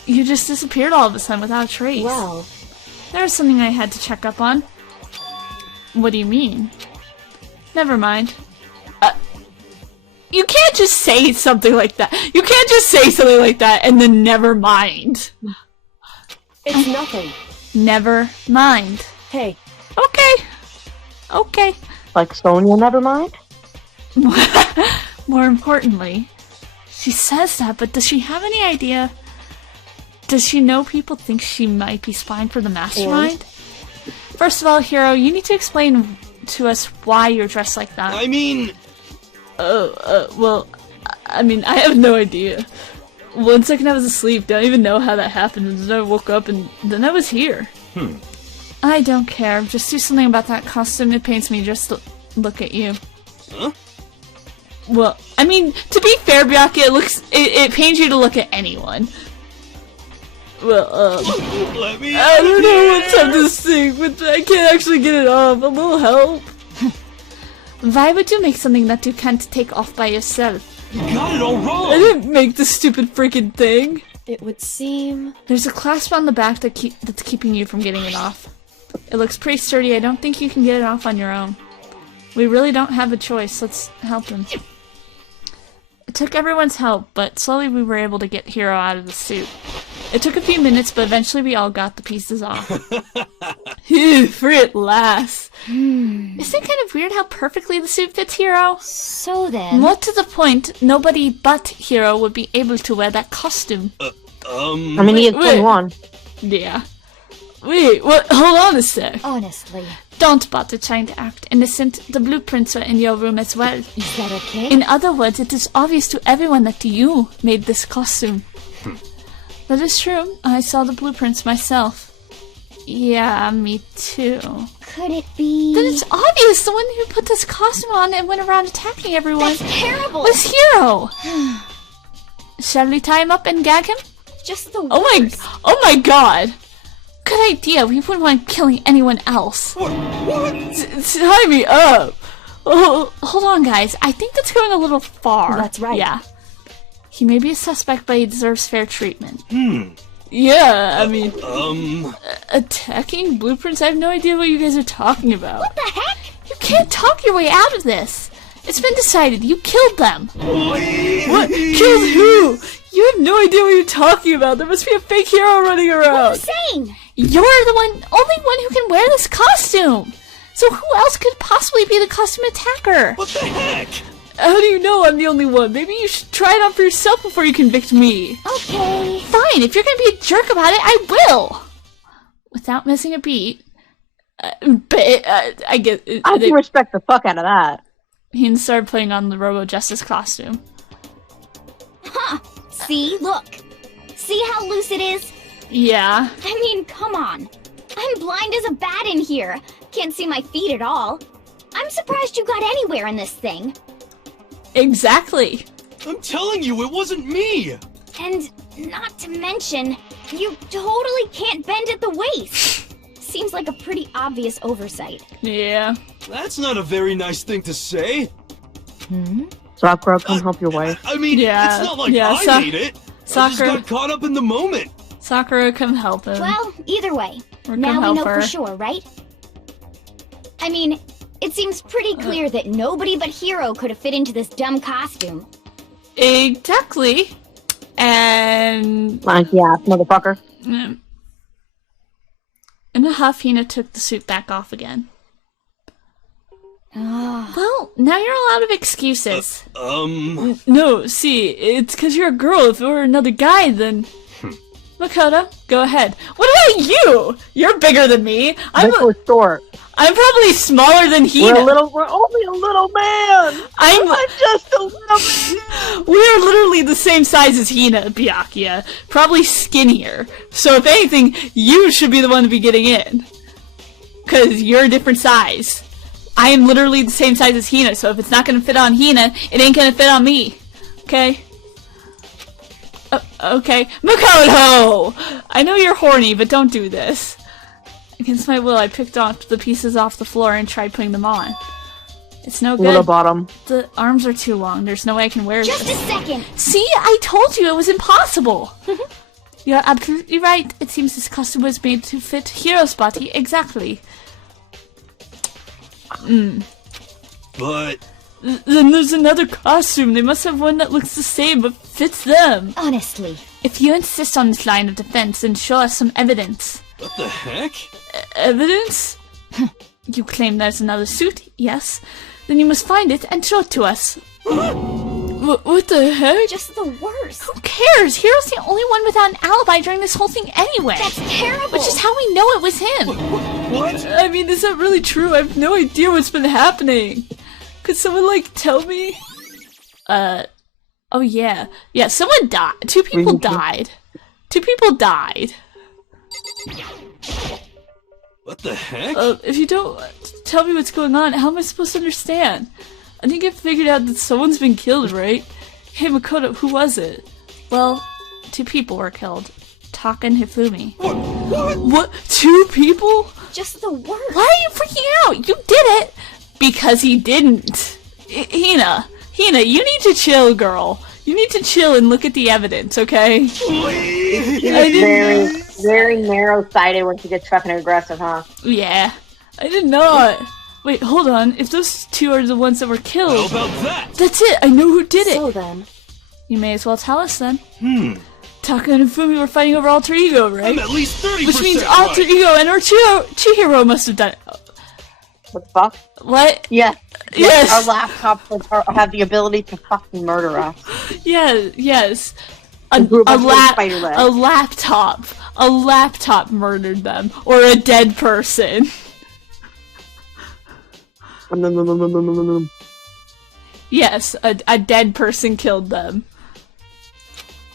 You just disappeared all of a sudden without a trace. Well, There was something I had to check up on. What do you mean? Never mind. You can't just say something like that. You can't just say something like that and then never mind. It's nothing. Never mind. Hey, Okay. Okay. Like Sonya, never mind? More importantly, she says that, but does she have any idea? Does she know people think she might be spying for the mastermind? First of all, Hero, you need to explain to us why you're dressed like that. I mean... Well, I mean, I have no idea. 1 second I was asleep, don't even know how that happened, and then I woke up and then I was here. I don't care, just do something about that costume, it pains me just to look at you. Huh? Well, I mean, to be fair, Byakuya, it pains you to look at anyone. Well, Let me I don't know what's up this thing, but I can't actually get it off. A little help. Why would you make something that you can't take off by yourself? You got it all wrong! I didn't make the stupid freaking thing. It would seem... There's a clasp on the back that's keeping you from getting it off. It looks pretty sturdy. I don't think you can get it off on your own. We really don't have a choice. Let's help him. It took everyone's help, but slowly we were able to get Hero out of the suit. It took a few minutes, but eventually we all got the pieces off. Phew, for at last. Isn't it kind of weird how perfectly the suit fits Hero? So then... More to the point, nobody but Hero would be able to wear that costume. I mean, he is 21. Yeah. Wait, what? Hold on a sec. Honestly. Don't bother trying to act innocent. The blueprints are in your room as well. Is that okay? In other words, it is obvious to everyone that you made this costume. That is true. I saw the blueprints myself. Yeah, me too. Could it be... Then it's obvious the one who put this costume on and went around attacking everyone That's terrible! was Hero! Shall we tie him up and gag him? Just the worst. Oh my god! Good idea, we wouldn't want killing anyone else. What? Tie me up! Oh, hold on guys, I think that's going a little far. That's right. Yeah. He may be a suspect, but he deserves fair treatment. Yeah, I mean... attacking blueprints? I have no idea what you guys are talking about. What the heck? You can't talk your way out of this! It's been decided, you killed them! What? Killed who? You have no idea what you're talking about. There must be a fake Hero running around. What are you saying? You're the only one who can wear this costume! So who else could possibly be the costume attacker? What the heck? How do you know I'm the only one? Maybe you should try it on for yourself before you convict me. Okay. Fine, if you're gonna be a jerk about it, I will! Without missing a beat. I guess... I can respect the fuck out of that. He started putting on the Robo-Justice costume. Huh. See? Look. See how loose it is? Yeah. I mean, come on. I'm blind as a bat in here. Can't see my feet at all. I'm surprised you got anywhere in this thing. Exactly. I'm telling you, it wasn't me! And not to mention, you totally can't bend at the waist. Seems like a pretty obvious oversight. Yeah. That's not a very nice thing to say. Sakura, come help your wife. I mean, Yeah, it's not like yeah, I made it. I just Sakura- got caught up in the moment. Sakura, come help him. Well, either way, Or now come we help know her. for sure, right? I mean, it seems pretty clear that nobody but Hero could have fit into this dumb costume. Exactly. And... Lanky ass motherfucker. In a huff, Hina took the suit back off again. Well, now you're all out of excuses. No, see, it's because you're a girl. If it were another guy, then... Makoto, go ahead. What about you? You're bigger than me. I'm short. I'm probably smaller than Hina. We're only a little man. I'm just a little man. We are literally the same size as Hina, Byakuya. Probably skinnier. So if anything, you should be the one to be getting in. Because you're a different size. I am literally the same size as Hina, so if it's not going to fit on Hina, it ain't going to fit on me. Okay? Okay. Makoto! I know you're horny, but don't do this. Against my will, I picked off the pieces off the floor and tried putting them on. It's no good. Little bottom. The arms are too long. There's no way I can wear Just this. a second! See? I told you it was impossible! You're absolutely right. It seems this costume was made to fit Hero's body exactly. But... Then there's another costume. They must have one that looks the same but fits them. Honestly. If you insist on this line of defense, then show us some evidence. What the heck? Evidence? You claim there's another suit, yes? Then you must find it and show it to us. What the heck? Just the worst. Who cares? Hiro's the only one without an alibi during this whole thing anyway. That's terrible. Which is how we know it was him. What? I mean, is that really true? I have no idea what's been happening. Could someone, like, tell me? Oh yeah. Yeah, someone died. 2 people died. 2 people died. What the heck? If you don't tell me what's going on, how am I supposed to understand? I think I figured out that someone's been killed, right? Hey, Makoto, who was it? Well, 2 people were killed. Taka and Hifumi. What? 2 people? Just the worst. Why are you freaking out? You did it! Because he didn't. Hina, you need to chill, girl. You need to chill and look at the evidence, okay? Very, very narrow-sighted when she gets fucking aggressive, huh? Yeah. I did not. Wait, hold on. If those 2 are the ones that were killed... How about that? That's it! I know who did it! So then... You may as well tell us then. Taka and Hifumi were fighting over alter ego, right? I'm at least 30% Which means right. alter ego and our Chihiro must have done it. What the fuck? What? Yes. Yes. Our laptops have the ability to fucking murder us. Yeah, yes. A laptop murdered them. Or a dead person. Yes, a dead person killed them.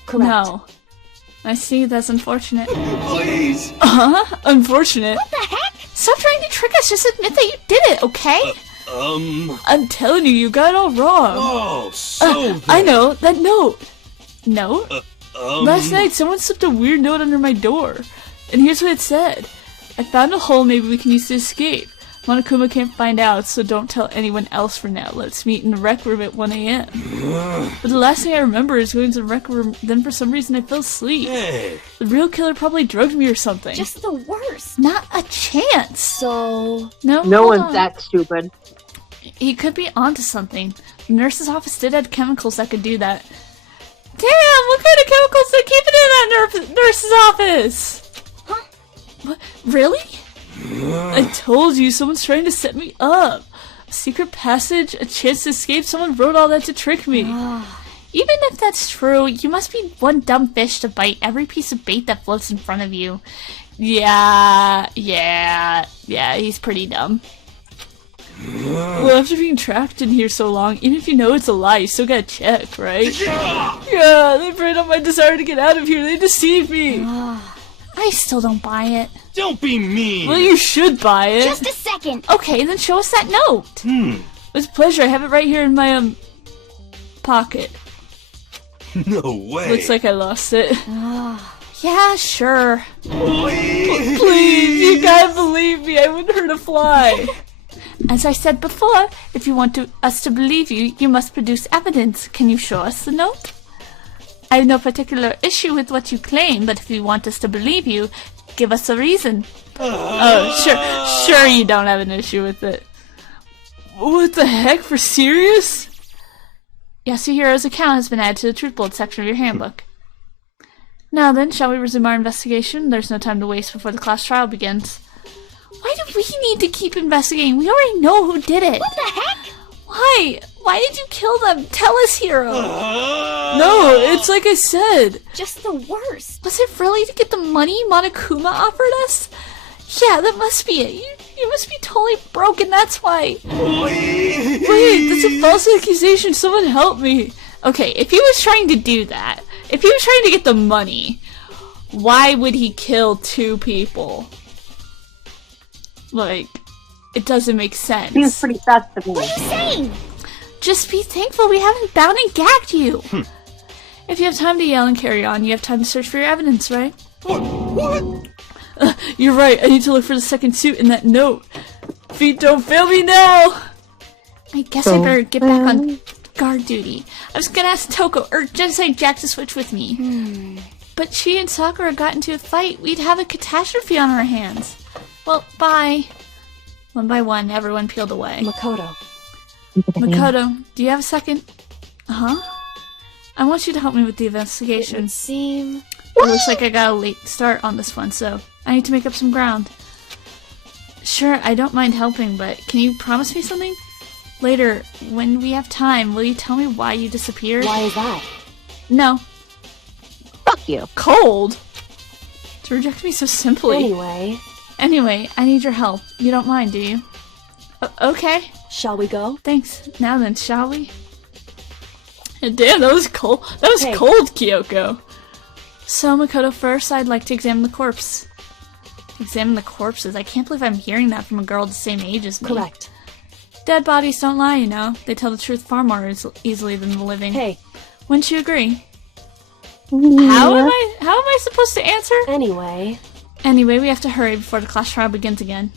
Correct. No. I see, that's unfortunate. Please. Unfortunate. What the heck? Stop trying to trick us, just admit that you did it, okay? I'm telling you, you got it all wrong. Oh, so I know, that note. Note? Last night, someone slipped a weird note under my door. And here's what it said. I found a hole maybe we can use to escape. Monokuma can't find out, so don't tell anyone else for now. Let's meet in the rec room at 1 a.m. But the last thing I remember is going to the rec room, then for some reason I fell asleep. Hey. The real killer probably drugged me or something. Just the worst. Not a chance. So... No hold one's on. that stupid. He could be onto something. The nurse's office did have chemicals that could do that. Damn, what kind of chemicals they keep it in that nurse's office? Huh? What? Really? I told you, someone's trying to set me up. A secret passage, a chance to escape, someone wrote all that to trick me. Even if that's true, you must be one dumb fish to bite every piece of bait that floats in front of you. Yeah, he's pretty dumb. Well, after being trapped in here so long, even if you know it's a lie, you still gotta check, right? Yeah, they preyed on my desire to get out of here, they deceived me! I still don't buy it. Don't be mean. Well, you should buy it. Just a second. Okay, then show us that note. With pleasure, I have it right here in my, pocket. No way. Looks like I lost it. Yeah, sure. Please, you gotta believe me, I wouldn't hurt a fly. As I said before, if you want us to believe you, you must produce evidence. Can you show us the note? I have no particular issue with what you claim, but if you want us to believe you, give us a reason. Oh, sure you don't have an issue with it. What the heck, for serious? Yasuhiro's account has been added to the truth bullet section of your handbook. Now then, shall we resume our investigation? There's no time to waste before the class trial begins. Why do we need to keep investigating? We already know who did it. What the heck? Why? Why did you kill them? Tell us, Hiro. No, it's like I said. Just the worst. Was it really to get the money Monokuma offered us? Yeah, that must be it. You must be totally broken, that's why. Wait, that's a false accusation. Someone help me. Okay, if he was trying to do that, if he was trying to get the money, why would he kill 2 people? Like, it doesn't make sense. Seems pretty sus to me. What are you saying? just be thankful we haven't bound and gagged you. If you have time to yell and carry on, you have time to search for your evidence, right? What? You're right, I need to look for the second suit in that note. Feet don't fail me now! I guess I better get back on guard duty. I was gonna ask Toko, or Genocide Jack to switch with me. But she and Sakura got into a fight. We'd have a catastrophe on our hands. Well, bye. One by one, everyone peeled away. Makoto. Makoto, do you have a second? Uh-huh. I want you to help me with the investigation. It would seem... It looks like I got a late start on this one, so I need to make up some ground. Sure, I don't mind helping, but can you promise me something? Later, when we have time, will you tell me why you disappeared? Why is that? No. Fuck you. Cold? To reject me so simply. Anyway, I need your help. You don't mind, do you? Okay. Shall we go? Thanks. Now then, shall we? Damn, that was cold. That was cold, Kyoko. So, Makoto, first I'd like to examine the corpse. Examine the corpses? I can't believe I'm hearing that from a girl the same age as me. Correct. Dead bodies don't lie, you know. They tell the truth far more easily than the living. Hey. Wouldn't you agree? Yeah. How am I supposed to answer? Anyway, we have to hurry before the class trial begins again.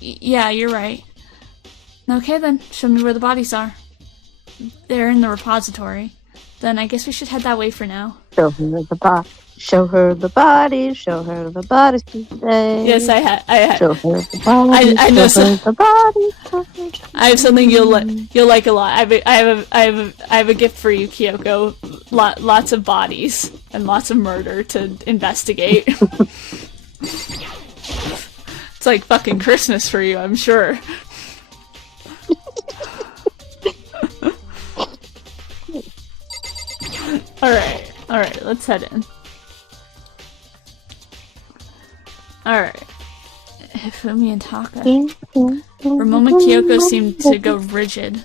Yeah, you're right. Okay then, show me where the bodies are. They're in the repository. Then I guess we should head that way for now. Show her the body. Show her the body. Show her the body today. Yes, I had. Show her the body. I know show her the body. I have something you'll like a lot. I have a gift for you, Kyoko. Lots of bodies and lots of murder to investigate. It's like fucking Christmas for you, I'm sure. Alright, let's head in. Alright. Hifumi and Taka. For a moment, Kyoko seemed to go rigid,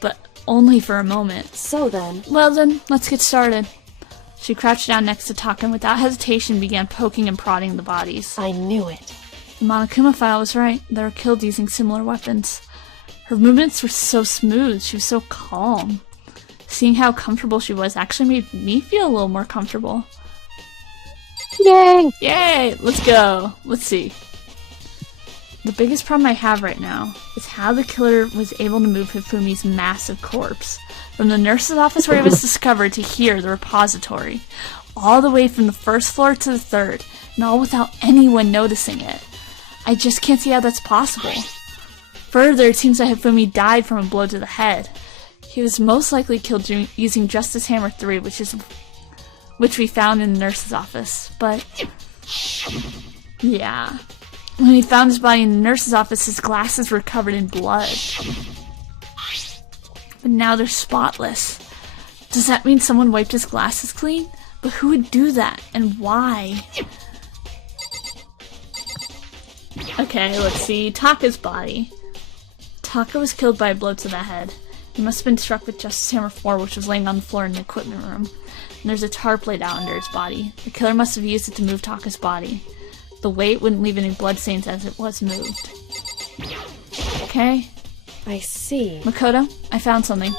but only for a moment. So then... Well then, let's get started. She crouched down next to Taka and without hesitation began poking and prodding the bodies. I knew it. The Monokuma file was right. They were killed using similar weapons. Her movements were so smooth. She was so calm. Seeing how comfortable she was actually made me feel a little more comfortable. Yay! Yay! Let's go. Let's see. The biggest problem I have right now is how the killer was able to move Hifumi's massive corpse from the nurse's office where it was discovered to here, the repository, all the way from the first floor to the third, and all without anyone noticing it. I just can't see how that's possible. Further, it seems that Hifumi died from a blow to the head. He was most likely killed using Justice Hammer 3, which we found in the nurse's office. But yeah, when he found his body in the nurse's office, his glasses were covered in blood. But now they're spotless. Does that mean someone wiped his glasses clean? But who would do that, and why? Okay, let's see. Taka's body. Taka was killed by a blow to the head. He must have been struck with Justice Hammer 4, which was laying on the floor in the equipment room. And there's a tarp laid out under his body. The killer must have used it to move Taka's body. The weight wouldn't leave any blood stains as it was moved. Okay. I see. Makoto, I found something.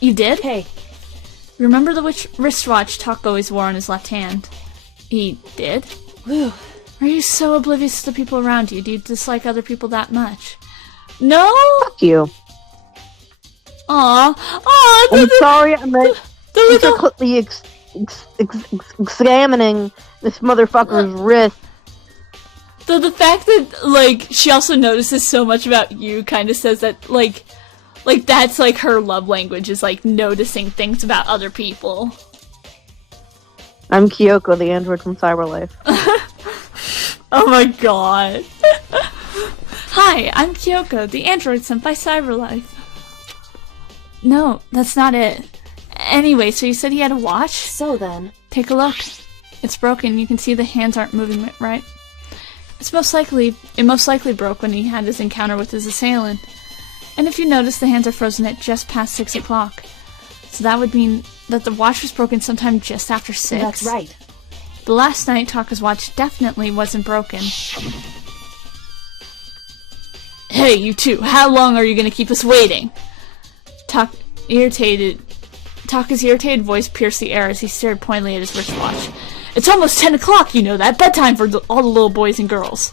You did? Hey. Remember the wristwatch Taka always wore on his left hand? He did? Whew. Are you so oblivious to the people around you? Do you dislike other people that much? No? Fuck you. Aww. Aww. I'm sorry, I'm intricately examining this motherfucker's wrist. The fact that, like, she also notices so much about you kind of says that, like that's, like, her love language is, like, noticing things about other people. I'm Kyoko, the android from Cyberlife. Oh my god. Hi, I'm Kyoko, the android sent by Cyberlife. No, that's not it. Anyway, so you said he had a watch? So then... Take a look. It's broken. You can see the hands aren't moving right. It most likely broke when he had his encounter with his assailant. And if you notice, the hands are frozen at just past 6 o'clock. So that would mean that the watch was broken sometime just after 6. That's right. But last night, Taka's watch definitely wasn't broken. Hey, you two, how long are you gonna keep us waiting? Taka's irritated voice pierced the air as he stared pointedly at his wristwatch. It's almost 10 o'clock, you know that. Bedtime for all the little boys and girls.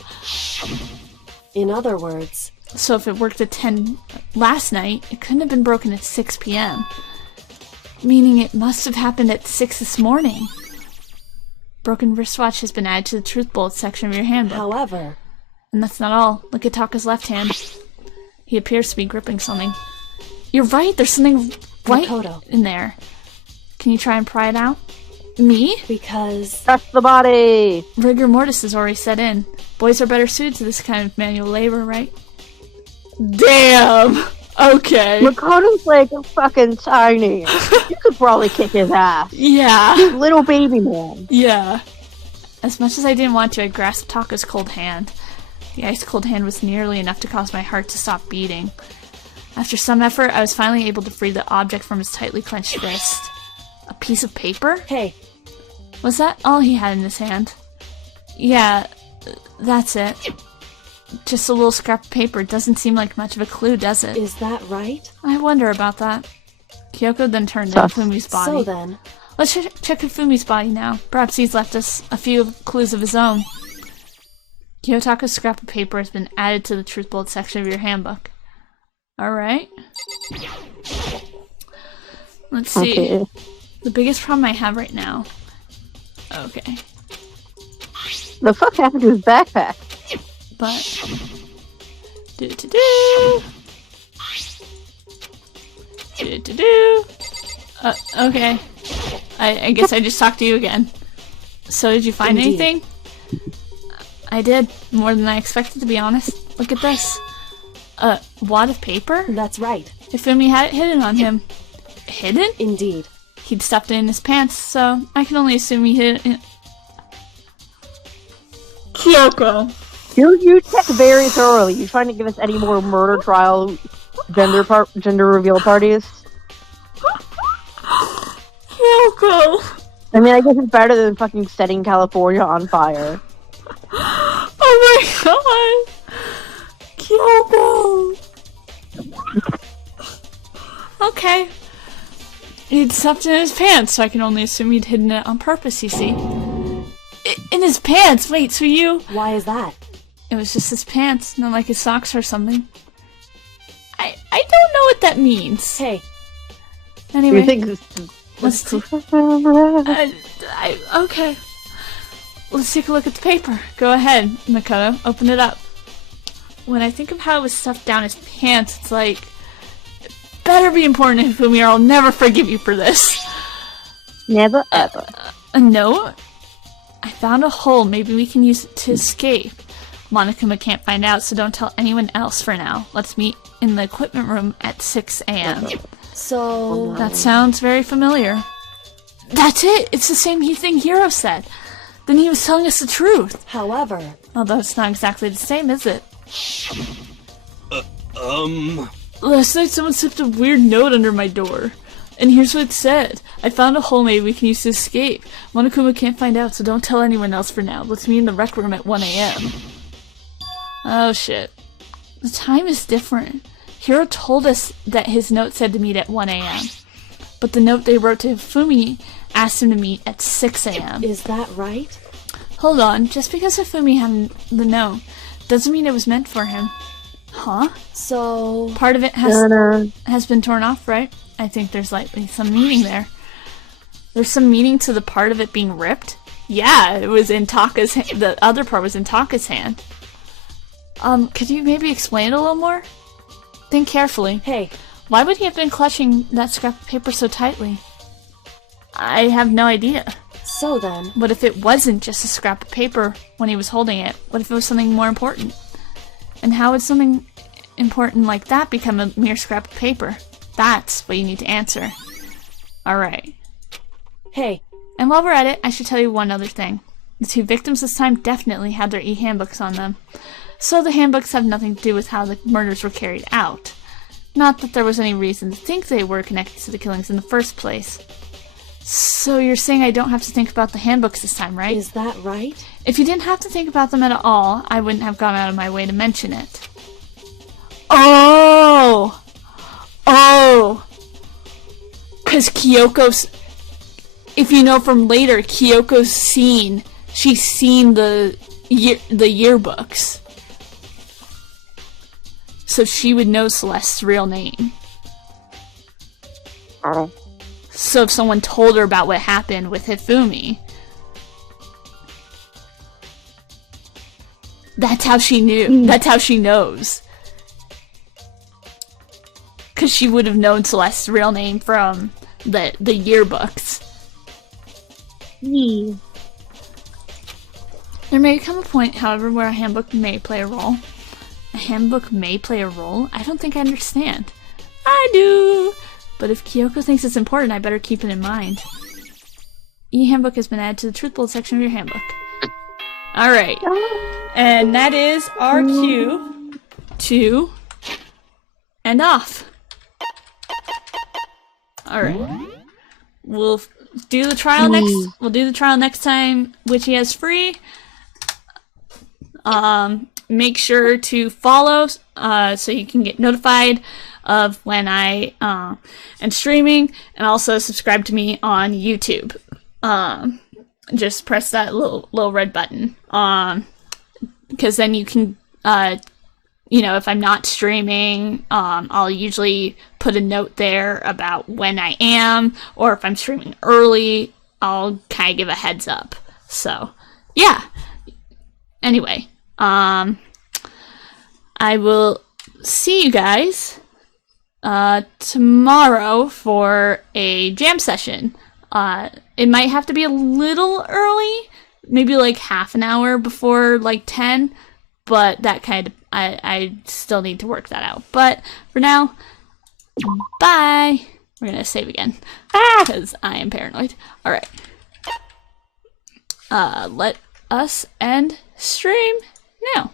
In other words... So if it worked at 10 last night, it couldn't have been broken at 6 p.m. Meaning it must have happened at 6 this morning. Broken wristwatch has been added to the truth bullet section of your handbook. However... And that's not all. Look at Taka's left hand. He appears to be gripping something. You're right, there's something white in there. Can you try and pry it out? Me? Because... That's the body! Rigor mortis has already set in. Boys are better suited to this kind of manual labor, right? Damn! Okay. Makoto's like fucking tiny. You could probably kick his ass. Yeah. He's little baby man. Yeah. As much as I didn't want to, I grasped Taka's cold hand. The ice-cold hand was nearly enough to cause my heart to stop beating. After some effort, I was finally able to free the object from his tightly clenched fist. A piece of paper? Hey. Was that all he had in his hand? Yeah, that's it. Just a little scrap of paper. Doesn't seem like much of a clue, does it? Is that right? I wonder about that. Kyoko then turned to Fumi's body. So then... Let's check Fumi's body now. Perhaps he's left us a few clues of his own. Kyotoka's scrap of paper has been added to the truth bullet section of your handbook. Alright. Let's see. Okay. The biggest problem I have right now. Okay. The fuck happened to his backpack? But... Okay. I guess I just talked to you again. So did you find anything? I did. More than I expected, to be honest. Look at this. A wad of paper? That's right. Ifumi had it hidden on him. Hidden? Indeed. He'd stuffed it in his pants, so I can only assume he hid it in... Kyoko! You check very thoroughly. You trying to give us any more murder trial gender reveal parties? Kyoko! I mean, I guess it's better than fucking setting California on fire. Oh my god! Kyoko! Okay. He'd stuffed it in his pants, so I can only assume he'd hidden it on purpose, you see. In his pants! Wait, so you... Why is that? It was just his pants, not like his socks or something. I don't know what that means. Hey. Anyway. You think let's okay. Let's take a look at the paper. Go ahead, Makoto. Open it up. When I think of how it was stuffed down his pants, it's like... It better be important, Hifumi, or I'll never forgive you for this. Never ever. A note? I found a hole. Maybe we can use it to escape. Monokuma can't find out, so don't tell anyone else for now. Let's meet in the equipment room at 6 a.m. So... That sounds very familiar. That's it! It's the same thing Hiro said. Then he was telling us the truth. However... Although it's not exactly the same, is it? Last night someone slipped a weird note under my door. And here's what it said. I found a hole maybe we can use to escape. Monokuma can't find out, so don't tell anyone else for now. Let's meet in the rec room at 1 a.m. Oh shit. The time is different. Hiro told us that his note said to meet at 1 a.m. But the note they wrote to Hifumi asked him to meet at 6 a.m. Is that right? Hold on. Just because Hifumi had the note doesn't mean it was meant for him. Huh? So... Part of it has been torn off, right? I think there's likely some meaning there. There's some meaning to the part of it being ripped? Yeah, it was in Taka's hand. The other part was in Taka's hand. Could you maybe explain it a little more? Think carefully. Hey. Why would he have been clutching that scrap of paper so tightly? I have no idea. So then... What if it wasn't just a scrap of paper when he was holding it? What if it was something more important? And how would something important like that become a mere scrap of paper? That's what you need to answer. Alright. Hey. And while we're at it, I should tell you one other thing. The two victims this time definitely had their e-handbooks on them. So the handbooks have nothing to do with how the murders were carried out. Not that there was any reason to think they were connected to the killings in the first place. So you're saying I don't have to think about the handbooks this time, right? Is that right? If you didn't have to think about them at all, I wouldn't have gone out of my way to mention it. Oh! Oh! Because Kyoko's... If you know from later, Kyoko's seen... She's seen the yearbooks. So she would know Celeste's real name. Oh. So if someone told her about what happened with Hifumi... That's how she knew. That's how she knows. Because she would have known Celeste's real name from the yearbooks. Yeah. There may come a point, however, where a handbook may play a role. A handbook may play a role? I don't think I understand. I do. But if Kyoko thinks it's important, I better keep it in mind. E-handbook has been added to the Truth Bullet section of your handbook. Alright. And that is our cue to end off. Alright. We'll do the trial next time Witchy has free. Make sure to follow so you can get notified of when I am streaming, and also subscribe to me on YouTube. Just press that little red button, because then you can, if I'm not streaming, I'll usually put a note there about when I am, or if I'm streaming early, I'll kind of give a heads up. So, yeah. Anyway, I will see you guys tomorrow for a jam session. It might have to be a little early, maybe like half an hour before like 10, but that kind of, I still need to work that out. But for now, bye. We're gonna save again because I am paranoid. All right. Let us end stream now.